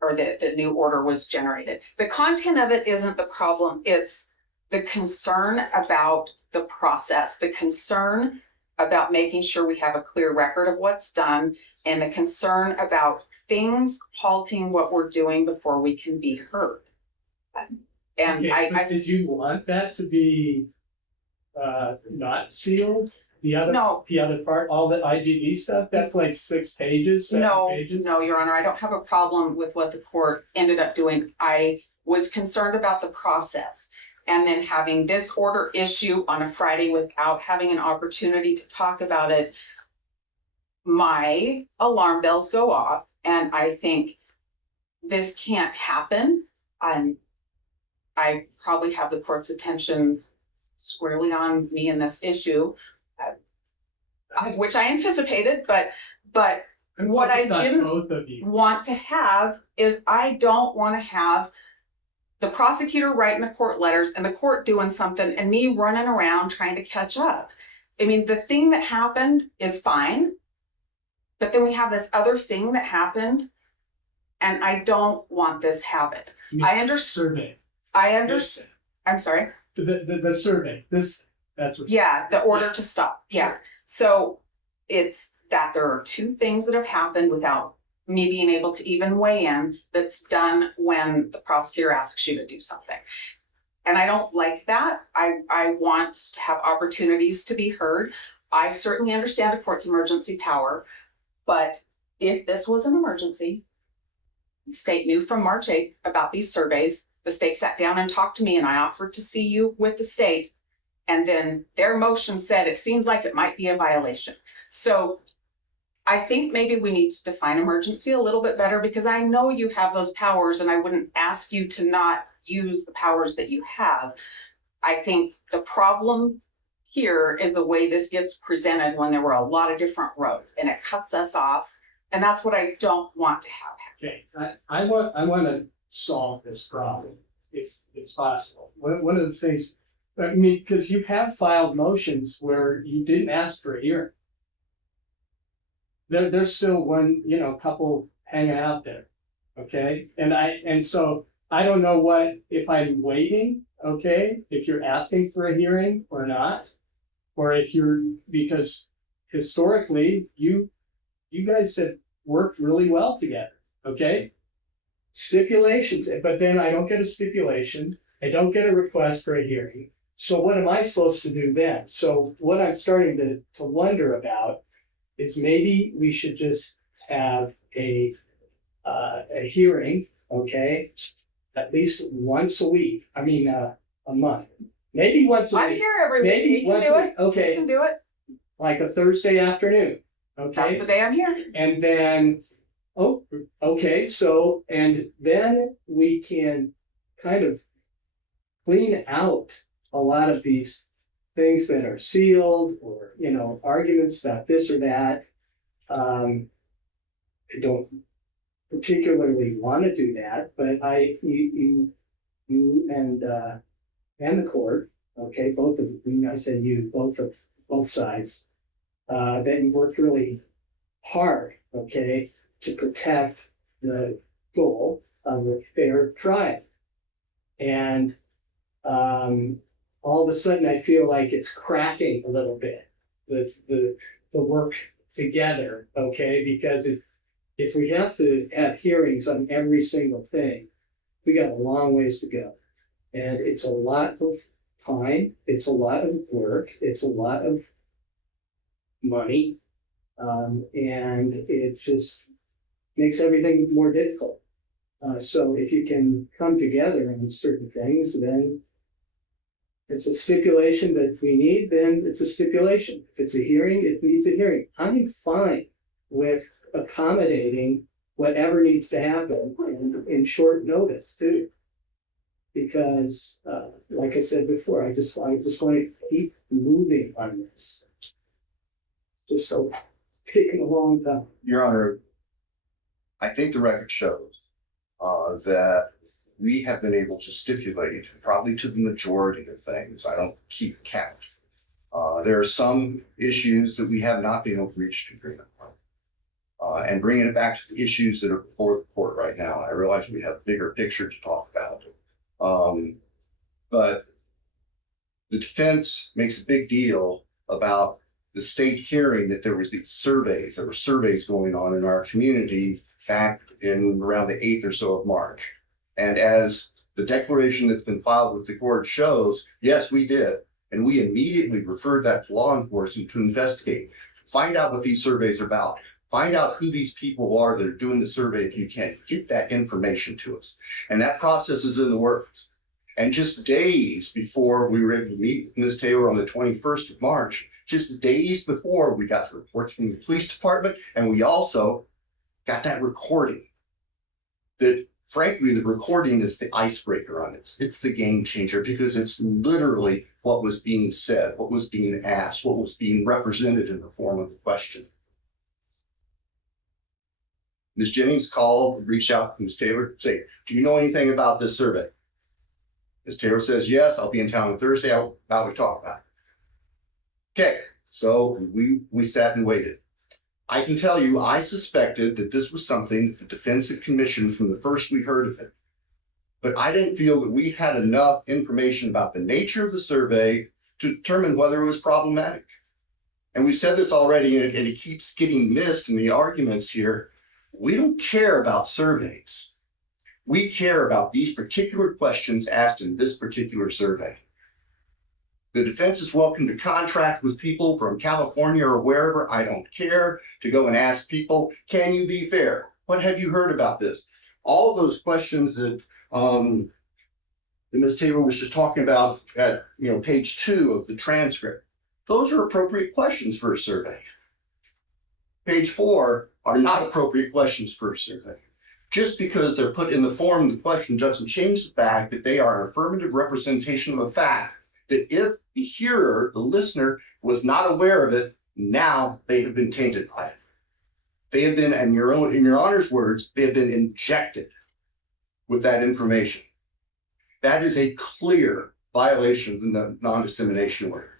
or the new order was generated. The content of it isn't the problem, it's the concern about the process, the concern about making sure we have a clear record of what's done, and the concern about things halting what we're doing before we can be heard. And okay, did you want that to be not sealed? The other part, all the IGV stuff, that's like 6 pages, 7 pages? No, Your Honor, I don't have a problem with what the court ended up doing. I was concerned about the process. And then having this order issue on a Friday without having an opportunity to talk about it, my alarm bells go off, and I think this can't happen. I probably have the court's attention squarely on me in this issue, which I anticipated, but what I didn't want to have is I don't want to have the prosecutor writing the court letters and the court doing something and me running around trying to catch up. I mean, the thing that happened is fine, but then we have this other thing that happened, and I don't want this habit. I understand. I'm sorry. The survey. That's what. Yeah, the order to stop. Yeah. Sure. So it's that there are 2 things that have happened without me being able to even weigh in, that's done when the prosecutor asks you to do something. And I don't like that. I want to have opportunities to be heard. I certainly understand a court's emergency power, but if this was an emergency, the state knew from March 8th about these surveys. The state sat down and talked to me, and I offered to see you with the state. And then their motion said, it seems like it might be a violation. So I think maybe we need to define emergency a little bit better, because I know you have those powers and I wouldn't ask you to not use the powers that you have. I think the problem here is the way this gets presented when there were a lot of different roads and it cuts us off. And that's what I don't want to have happen. Okay, I want to solve this problem if it's possible. One of the things, I mean, because you have filed motions where you didn't ask for a hearing. There's still one, couple hanging out there, okay? And so I don't know if I'm waiting, okay, if you're asking for a hearing or not, or because historically you guys have worked really well together, okay? Stipulations, but then I don't get a stipulation, I don't get a request for a hearing. So what am I supposed to do then? So what I'm starting to wonder about is maybe we should just have a hearing, okay? At least once a week. I mean, a month. Maybe once a week. I'm here every week. Maybe We can once do a it. week. Okay. We can do it. Like a Thursday afternoon. Okay. That's the day I'm here. And then, okay, so, and then we can kind of clean out a lot of these things that are sealed or, arguments about this or that. I don't particularly want to do that, but you and the court, okay, both of you, I said you, both sides, that you worked really hard, okay, to protect the goal of a fair trial. And all of a sudden I feel like it's cracking a little bit, the work together, okay, because if we have to have hearings on every single thing, we got a long ways to go. And it's a lot of time, it's a lot of work, it's a lot of money, and it just makes everything more difficult. So if you can come together on certain things, then it's a stipulation that we need, then it's a stipulation. If it's a hearing, it needs a hearing. I'm fine with accommodating whatever needs to happen in short notice too. Because like I said before, I just want to keep moving on this. Just so taking a long time. Your Honor, I think the record shows that we have been able to stipulate probably to the majority of things. I don't keep count. There are some issues that we have not been able to reach an agreement on. And bringing it back to the issues that are before the court right now, I realize we have a bigger picture to talk about. But the defense makes a big deal about the state hearing that there was these surveys. There were surveys going on in our community back in around the 8th or so of March. And as the declaration that's been filed with the court shows, yes, we did. And we immediately referred that to law enforcement to investigate, find out what these surveys are about, find out who these people are that are doing the survey if you can, get that information to us. And that process is in the works. And just days before we were able to meet with Ms. Taylor on the 21st of March, just days before, we got the reports from the police department, and we also got that recording. That, frankly, the recording is the icebreaker on this. It's the game changer because it's literally what was being said, what was being asked, what was being represented in the form of a question. Ms. Jennings called, reached out to Ms. Taylor, say, do you know anything about this survey? Ms. Taylor says, yes, I'll be in town on Thursday. How about we talk about it? Okay, so we sat and waited. I can tell you, I suspected that this was something that the defense had commissioned from the first we heard of it. But I didn't feel that we had enough information about the nature of the survey to determine whether it was problematic. And we've said this already, and it keeps getting missed in the arguments here. We don't care about surveys. We care about these particular questions asked in this particular survey. The defense is welcome to contract with people from California or wherever, I don't care, to go and ask people, can you be fair? What have you heard about this? All of those questions that Ms. Taylor was just talking about at page 2 of the transcript, those are appropriate questions for a survey. page 4 are not appropriate questions for a survey. Just because they're put in the form of the question doesn't change the fact that they are an affirmative representation of a fact that if the hearer, the listener, was not aware of it, now they have been tainted by it. They have been, in your honor's words, they have been injected with that information. That is a clear violation of the non-dissemination order.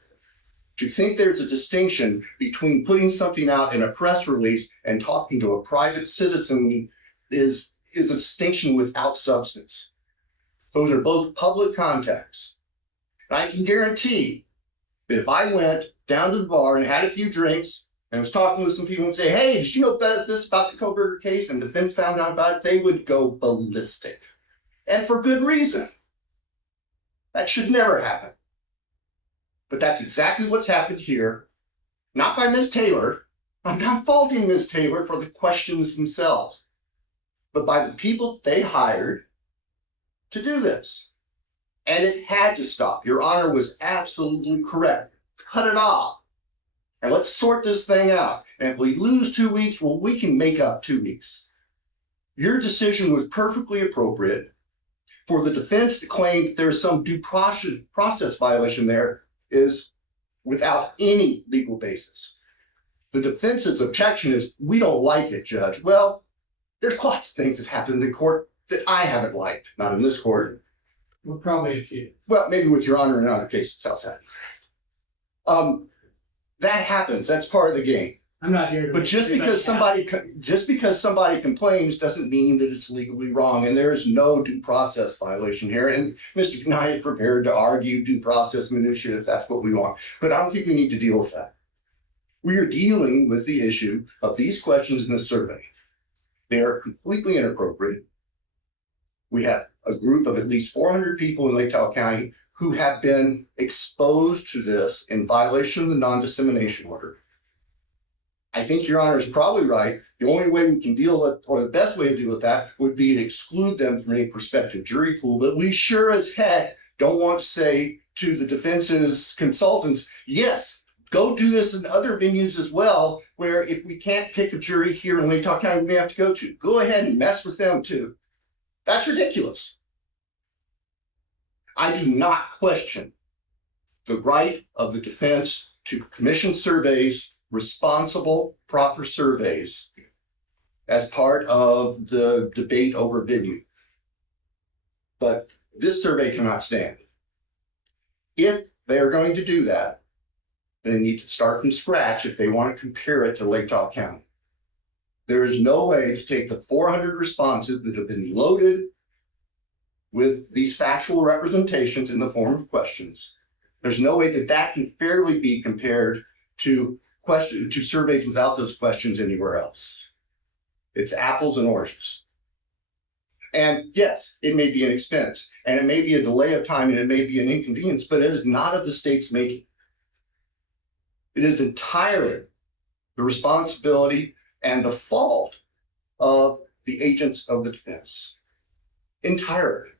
To think there's a distinction between putting something out in a press release and talking to a private citizen is a distinction without substance. Those are both public contacts. And I can guarantee that if I went down to the bar and had a few drinks and was talking with some people and say, hey, did you know this about the Kohberger case, and the defense found out about it, they would go ballistic. And for good reason. That should never happen. But that's exactly what's happened here, not by Ms. Taylor. I'm not faulting Ms. Taylor for the questions themselves, but by the people they hired to do this. And it had to stop. Your Honor was absolutely correct. Cut it off. And let's sort this thing out. And if we lose 2 weeks, well, we can make up 2 weeks. Your decision was perfectly appropriate. For the defense to claim that there's some due process violation there is without any legal basis. The defense's objection is, we don't like it, Judge. Well, there's lots of things that happen in the court that I haven't liked, not in this court. Well, probably a few. Well, maybe with your Honor in other cases outside. That happens. That's part of the game. I'm not here to. But just because somebody complains doesn't mean that it's legally wrong, and there is no due process violation here. And Mr. Kanai is prepared to argue due process minutiae if that's what we want. But I don't think we need to deal with that. We are dealing with the issue of these questions in the survey. They are completely inappropriate. We have a group of at least 400 people in Lake Tahoe County who have been exposed to this in violation of the non-dissemination order. I think your Honor is probably right. The only way we can deal with, or the best way to deal with that, would be to exclude them from any prospective jury pool. But we sure as heck don't want to say to the defense's consultants, yes, go do this in other venues as well, where if we can't pick a jury here in Lake Tahoe County, we may have to go to. Go ahead and mess with them too. That's ridiculous. I do not question the right of the defense to commission surveys, responsible, proper surveys, as part of the debate over venue. But this survey cannot stand. If they are going to do that, they need to start from scratch if they want to compare it to Lake Tahoe County. There is no way to take the 400 responses that have been loaded with these factual representations in the form of questions. There's no way that that can fairly be compared to surveys without those questions anywhere else. It's apples and oranges. And yes, it may be an expense, and it may be a delay of time, and it may be an inconvenience, but it is not of the state's making. It is entirely the responsibility and the fault of the agents of the defense. Entirely.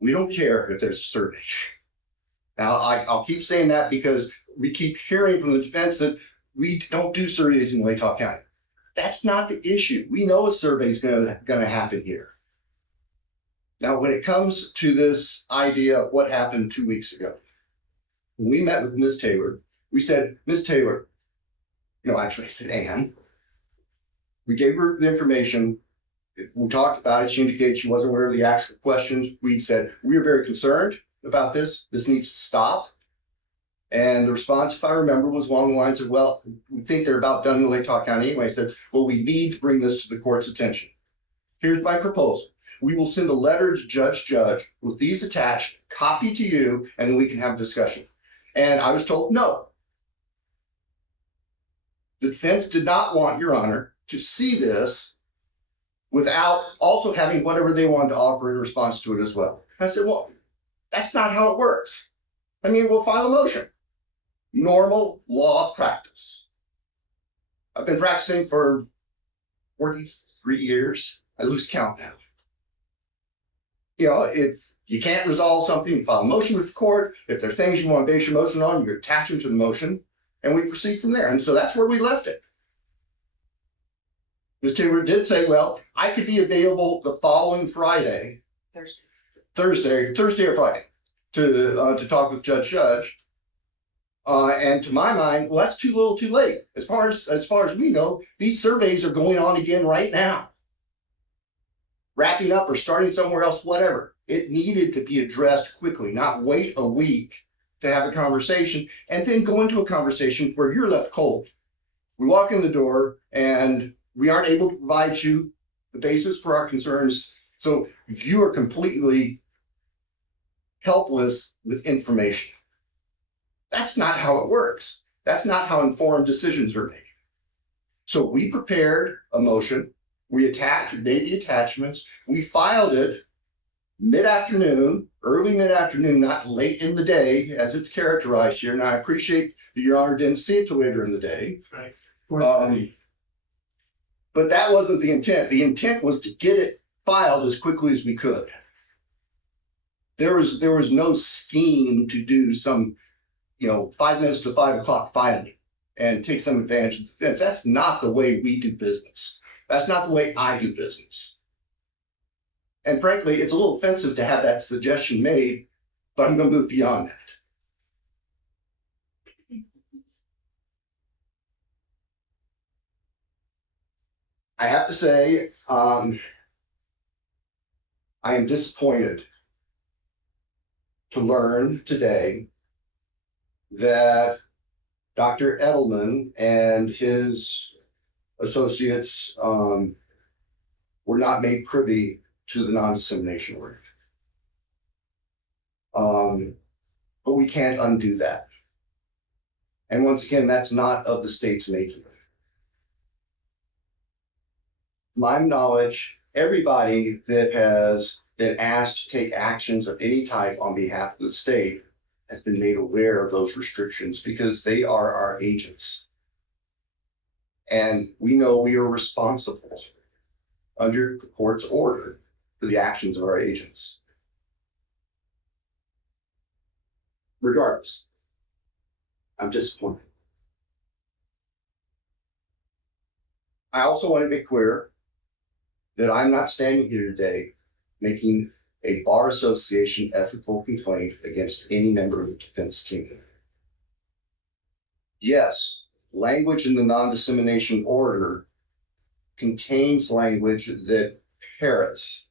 We don't care if there's a survey. Now, I'll keep saying that because we keep hearing from the defense that we don't do surveys in Lake Tahoe County. That's not the issue. We know a survey is going to happen here. Now, when it comes to this idea of what happened 2 weeks ago, when we met with Ms. Taylor, we said, Ms. Taylor, actually I said Ann. We gave her the information. We talked about it. She indicated she wasn't aware of the actual questions. We said, we are very concerned about this. This needs to stop. And the response, if I remember, was along the lines of, well, we think they're about done in Lake Tahoe County anyway. I said, well, we need to bring this to the court's attention. Here's my proposal. We will send a letter to Judge with these attached, copy to you, and then we can have a discussion. And I was told no. The defense did not want, Your Honor, to see this without also having whatever they wanted to offer in response to it as well. I said, well, that's not how it works. I mean, we'll file a motion. Normal law practice. I've been practicing for 43 years. I lose count now. If you can't resolve something, you file a motion with the court. If there are things you want to base your motion on, you attach them to the motion. and we proceed from there. And so that's where we left it. Ms. Taylor did say, well, I could be available the following Friday, Thursday or Friday, to talk with Judge. And to my mind, well, that's too little, too late. As far as we know, these surveys are going on again right now, wrapping up or starting somewhere else, whatever. It needed to be addressed quickly, not wait a week to have a conversation and then go into a conversation where you're left cold. We walk in the door and we aren't able to provide you the basis for our concerns. So you are completely helpless with information. That's not how it works. That's not how informed decisions are made. So we prepared a motion. We made the attachments. We filed it mid-afternoon, early mid-afternoon, not late in the day as it's characterized here. And I appreciate that Your Honor didn't see it till later in the day. Right. But that wasn't the intent. The intent was to get it filed as quickly as we could. There was no scheme to do some, 5 minutes to 5 o'clock filing and take some advantage of the defense. That's not the way we do business. That's not the way I do business. And frankly, it's a little offensive to have that suggestion made, but I'm going to move beyond that. I have to say, I am disappointed to learn today that Dr. Edelman and his associates were not made privy to the non-dissemination order. But we can't undo that. And once again, that's not of the state's making. My knowledge, everybody that has been asked to take actions of any type on behalf of the state has been made aware of those restrictions because they are our agents. And we know we are responsible under the court's order for the actions of our agents. Regardless, I'm disappointed. I also want to make clear that I'm not standing here today making a Bar Association ethical complaint against any member of the defense team. Yes, language in the non-dissemination order contains language that parrots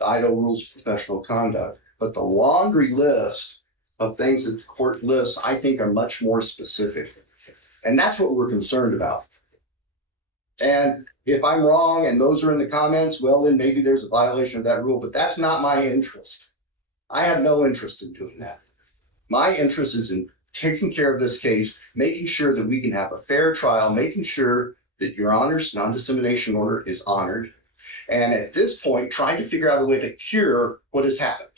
the Idaho Rules of Professional Conduct, but the laundry list of things that the court lists, I think, are much more specific. And that's what we're concerned about. And if I'm wrong and those are in the comments, well, then maybe there's a violation of that rule, but that's not my interest. I have no interest in doing that. My interest is in taking care of this case, making sure that we can have a fair trial, making sure that Your Honor's non-dissemination order is honored, and at this point, trying to figure out a way to cure what has happened.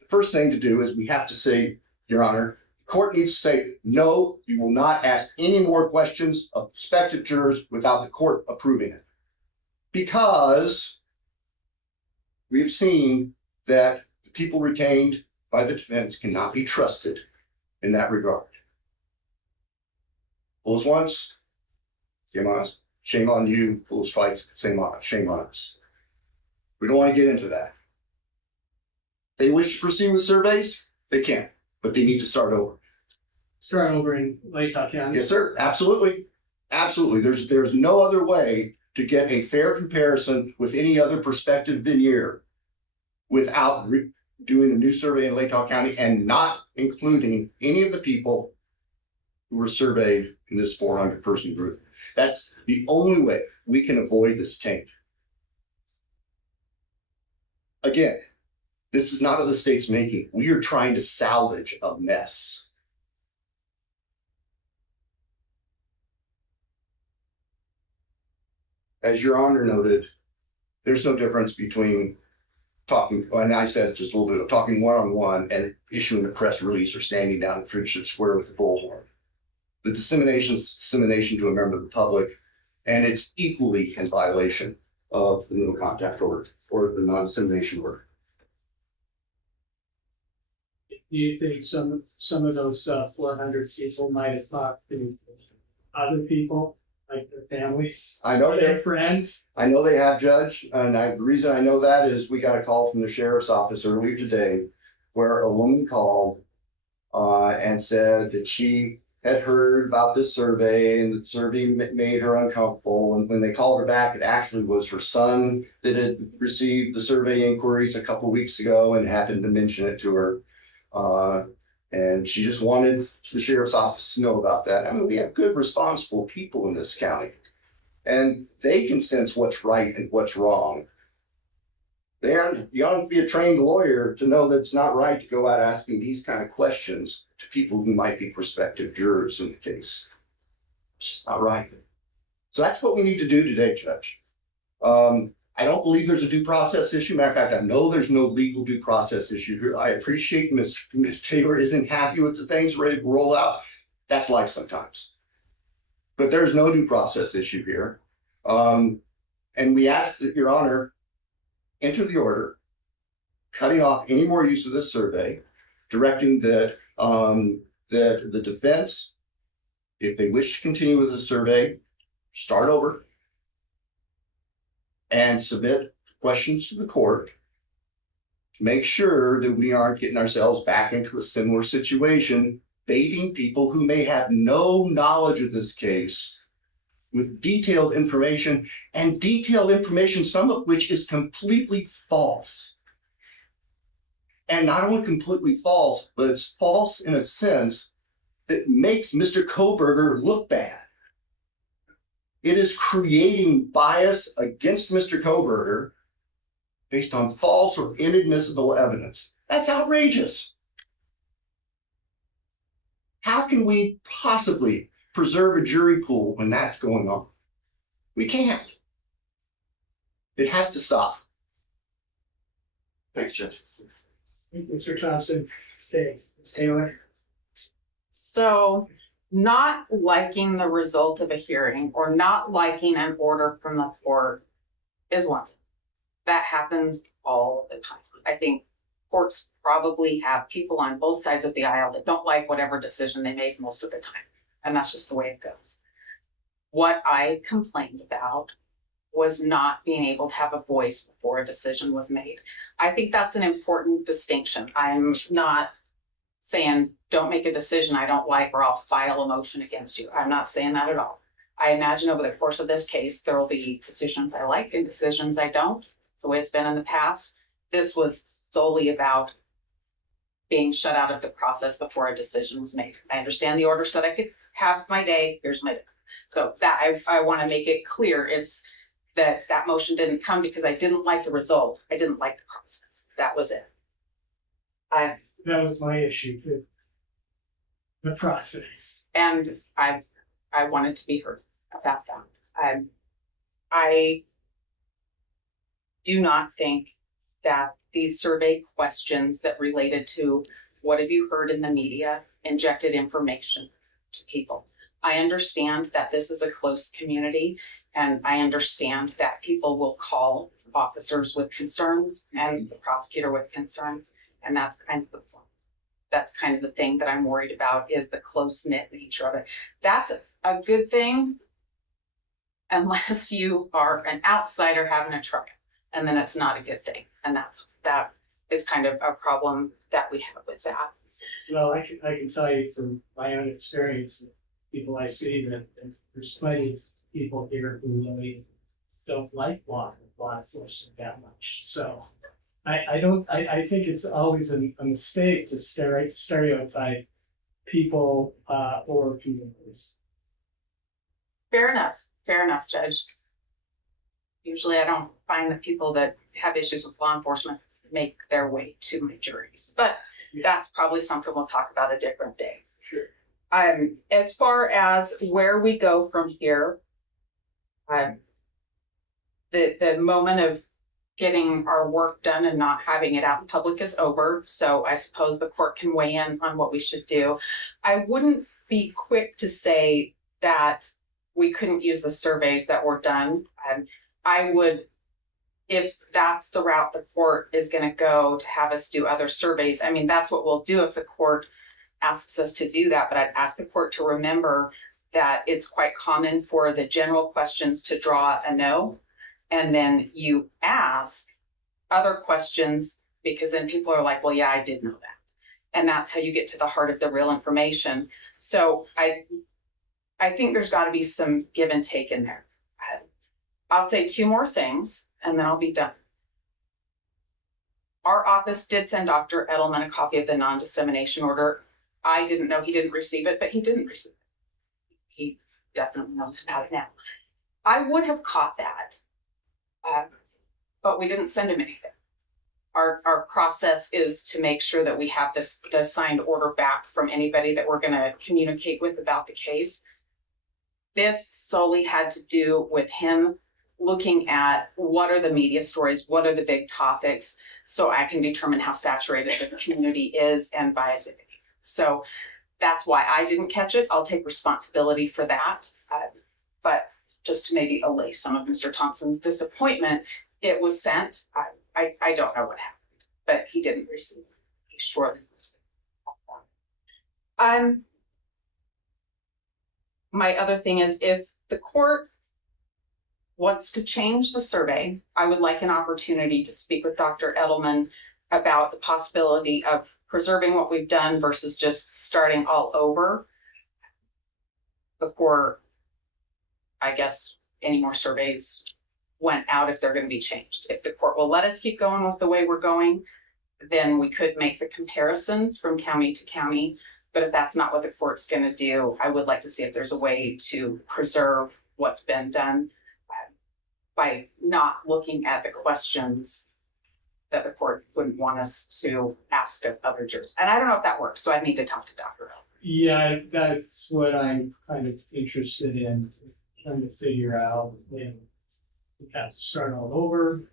The first thing to do is we have to say, Your Honor, the court needs to say, no, you will not ask any more questions of prospective jurors without the court approving it. Because we've seen that the people retained by the defense cannot be trusted in that regard. Fools once, shame on us. Shame on you. Fools twice, shame on us. We don't want to get into that. If they wish to proceed with surveys, they can, but they need to start over. Start over in Latah County. Yes, sir. Absolutely. Absolutely. There's no other way to get a fair comparison with any other prospective veneer without doing a new survey in Latah County and not including any of the people who were surveyed in this 400-person group. That's the only way we can avoid this taint. Again, this is not of the state's making. We are trying to salvage a mess. As Your Honor noted, there's no difference between talking, and I said just a little bit of talking one-on-one and issuing a press release or standing down in Friendship Square with a bullhorn. The dissemination is dissemination to a member of the public, and it's equally in violation of the no contact order or the non-dissemination order. Do you think some of those 400 people might have talked to other people, like their families? I know or their friends. I know they have, Judge, and the reason I know that is we got a call from the sheriff's office earlier today where a woman called and said that she had heard about this survey and the survey made her uncomfortable. And when they called her back, it actually was her son that had received the survey inquiries a couple of weeks ago and happened to mention it to her. And she just wanted the sheriff's office to know about that. I mean, we have good, responsible people in this county, and they can sense what's right and what's wrong. You don't have to be a trained lawyer to know that it's not right to go out asking these kind of questions to people who might be prospective jurors in the case. It's just not right. So that's what we need to do today, Judge. I don't believe there's a due process issue. Matter of fact, I know there's no legal due process issue here. I appreciate Ms. Taylor isn't happy with the things ready to roll out. That's life sometimes. But there's no due process issue here. And we ask that Your Honor enter the order, cutting off any more use of this survey, directing that the defense, if they wish to continue with the survey, start over and submit questions to the court to make sure that we aren't getting ourselves back into a similar situation, baiting people who may have no knowledge of this case with detailed information, and detailed information, some of which is completely false. And not only completely false, but it's false in a sense that makes Mr. Kohberger look bad. It is creating bias against Mr. Kohberger based on false or inadmissible evidence. That's outrageous. How can we possibly preserve a jury pool when that's going on? We can't. It has to stop. Thanks, Judge. Mr. Thompson. Okay, Ms. Taylor. So not liking the result of a hearing or not liking an order from the court is one thing. That happens all the time. I think courts probably have people on both sides of the aisle that don't like whatever decision they make most of the time. And that's just the way it goes. What I complained about was not being able to have a voice before a decision was made. I think that's an important distinction. I'm not saying don't make a decision I don't like or I'll file a motion against you. I'm not saying that at all. I imagine over the course of this case, there will be decisions I like and decisions I don't. It's the way it's been in the past. This was solely about being shut out of the process before a decision was made. I understand the order said I could have my day. Here's my day. So that I want to make it clear. It's that motion didn't come because I didn't like the result. I didn't like the process. That was it. That was my issue too. The process. And I wanted to be heard about that. I do not think that these survey questions that related to what have you heard in the media injected information to people. I understand that this is a close community, and I understand that people will call officers with concerns and the prosecutor with concerns, and that's kind of the thing that I'm worried about is the close-knit nature of it. That's a good thing unless you are an outsider having a trial, and then it's not a good thing. And that is kind of a problem that we have with that. Well, I can tell you from my own experience, people I see that there's plenty of people here who really don't like law enforcement that much. So I think it's always a mistake to stereotype people or communities. Fair enough, Judge. Usually I don't find that people that have issues with law enforcement make their way to my juries, but that's probably something we'll talk about a different day. Sure. As far as where we go from here, the moment of getting our work done and not having it out in public is over. So I suppose the court can weigh in on what we should do. I wouldn't be quick to say that we couldn't use the surveys that were done. I would if that's the route the court is going to go to have us do other surveys, I mean, that's what we'll do if the court asks us to do that. But I'd ask the court to remember that it's quite common for the general questions to draw a no. And then you ask other questions, because then people are like, well, yeah, I did know that. And that's how you get to the heart of the real information. So I think there's got to be some give and take in there. I'll say two more things and then I'll be done. Our office did send Dr. Edelman a copy of the non-dissemination order. I didn't know he didn't receive it, but he didn't receive it. He definitely knows about it now. I would have caught that, but we didn't send him anything. Our process is to make sure that we have the signed order back from anybody that we're going to communicate with about the case. This solely had to do with him looking at what are the media stories, what are the big topics, so I can determine how saturated the community is and bias it. So that's why I didn't catch it. I'll take responsibility for that. But just to maybe allay some of Mr. Thompson's disappointment, it was sent. I don't know what happened, but he didn't receive it. He surely was. My other thing is, if the court wants to change the survey, I would like an opportunity to speak with Dr. Edelman about the possibility of preserving what we've done versus just starting all over before, I guess, any more surveys went out, if they're going to be changed. If the court will let us keep going with the way we're going, then we could make the comparisons from county to county. But if that's not what the court's going to do, I would like to see if there's a way to preserve what's been done by not looking at the questions that the court wouldn't want us to ask of other jurors. And I don't know if that works, so I need to talk to Dr. Edelman. Yeah, that's what I'm kind of interested in, trying to figure out when we have to start all over,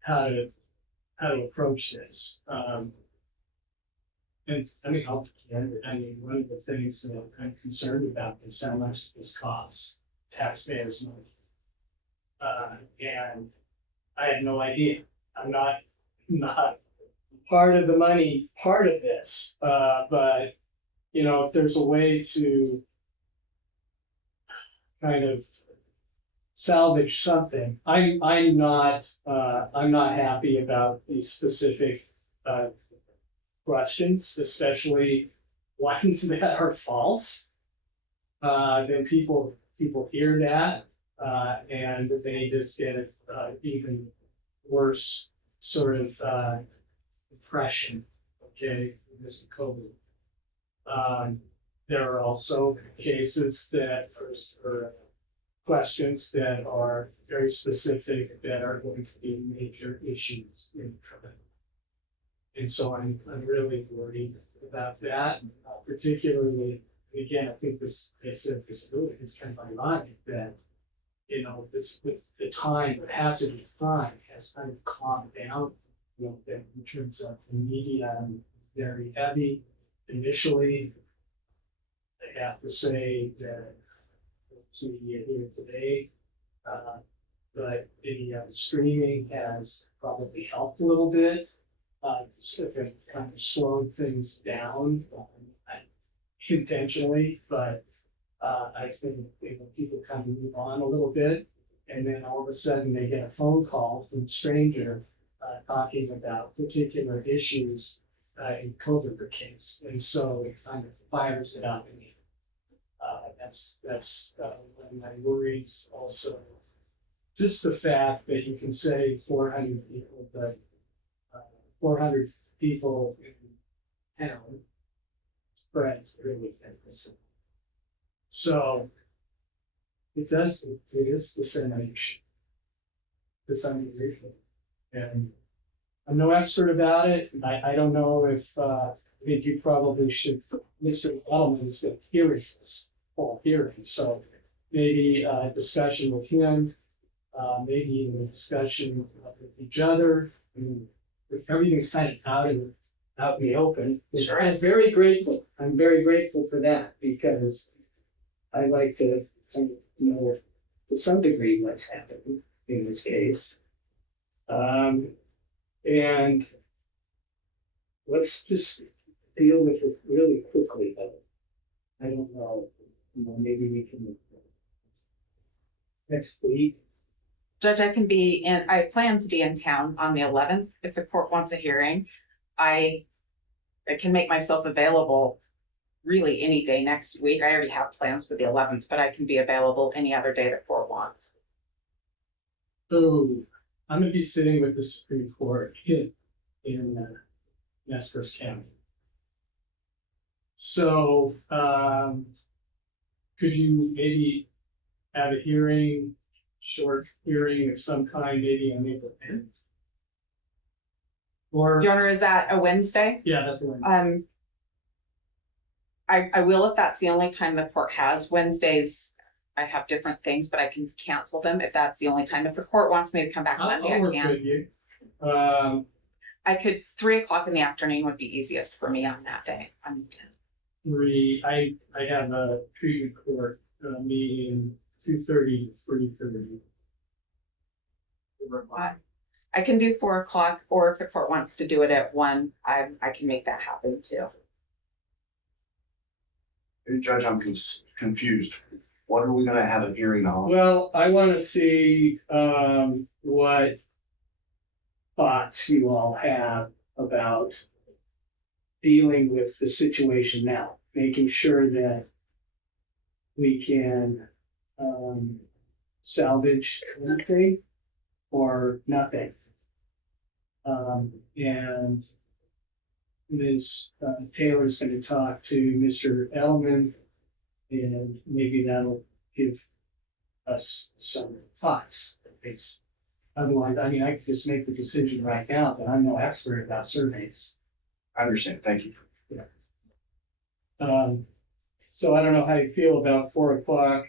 how to approach this. And I mean, one of the things that I'm concerned about is how much this costs taxpayers money. And I have no idea. I'm not part of the money, part of this. But if there's a way to kind of salvage something, I'm not happy about these specific questions, especially ones that are false. Then people hear that and they just get even worse sort of impression. Okay, because of COVID. There are also cases that are questions that are very specific that are going to be major issues in the trial. And so I'm really worried about that, particularly, again, I think I said this earlier, it's kind of ironic that, this with the passage of time has kind of calmed down, in terms of the media, very heavy initially. I have to say that to media here today, but the streaming has probably helped a little bit. It kind of slowed things down intentionally, but I think people kind of move on a little bit, and then all of a sudden they get a phone call from a stranger talking about particular issues in Kohberger case, and so it kind of fires it up. That's one of my worries. Also, just the fact that you can say 400 people, but 400 people in town spreads really thin. So it is dissemination to some degree. And I'm no expert about it. I don't know if I think you probably should. Mr. Edelman has been hearing this whole hearing, so maybe a discussion with him, maybe even a discussion with each other. I mean, everything's kind of out in the open. Sure. I'm very grateful. I'm very grateful for that, because I like to kind of know to some degree what's happening. in this case. And let's just deal with it really quickly. I don't know, maybe we can next week. Judge, I plan to be in town on the 11th. If the court wants a hearing, I can make myself available really any day next week. I already have plans for the 11th, but I can be available any other day the court wants. So I'm gonna be sitting with the Supreme Court in Nez County. So, could you maybe have a hearing, short hearing of some kind, maybe on April 10th? Or, Your Honor, is that a Wednesday? yeah, that's one. I will if that's the only time the court has. Wednesdays, I have different things, but I can cancel them if that's the only time. If the court wants me to come back Monday, I'll I work can. with you. I could, 3 o'clock in the afternoon would be easiest for me on that day. I have a treatment court meeting 2:30 to 3:30. I can do 4 o'clock, or if the court wants to do it at 1, I can make that happen too. Judge, I'm confused. What are we gonna have a hearing on? Well, I want to see what thoughts you all have about dealing with the situation now, making sure that we can salvage anything or nothing. And Ms. Taylor's going to talk to Mr. Ellman, and maybe that'll give us some thoughts. Otherwise, I mean, I could just make the decision right now, but I'm no expert about surveys. I understand, thank you. So I don't know how you feel about 4 o'clock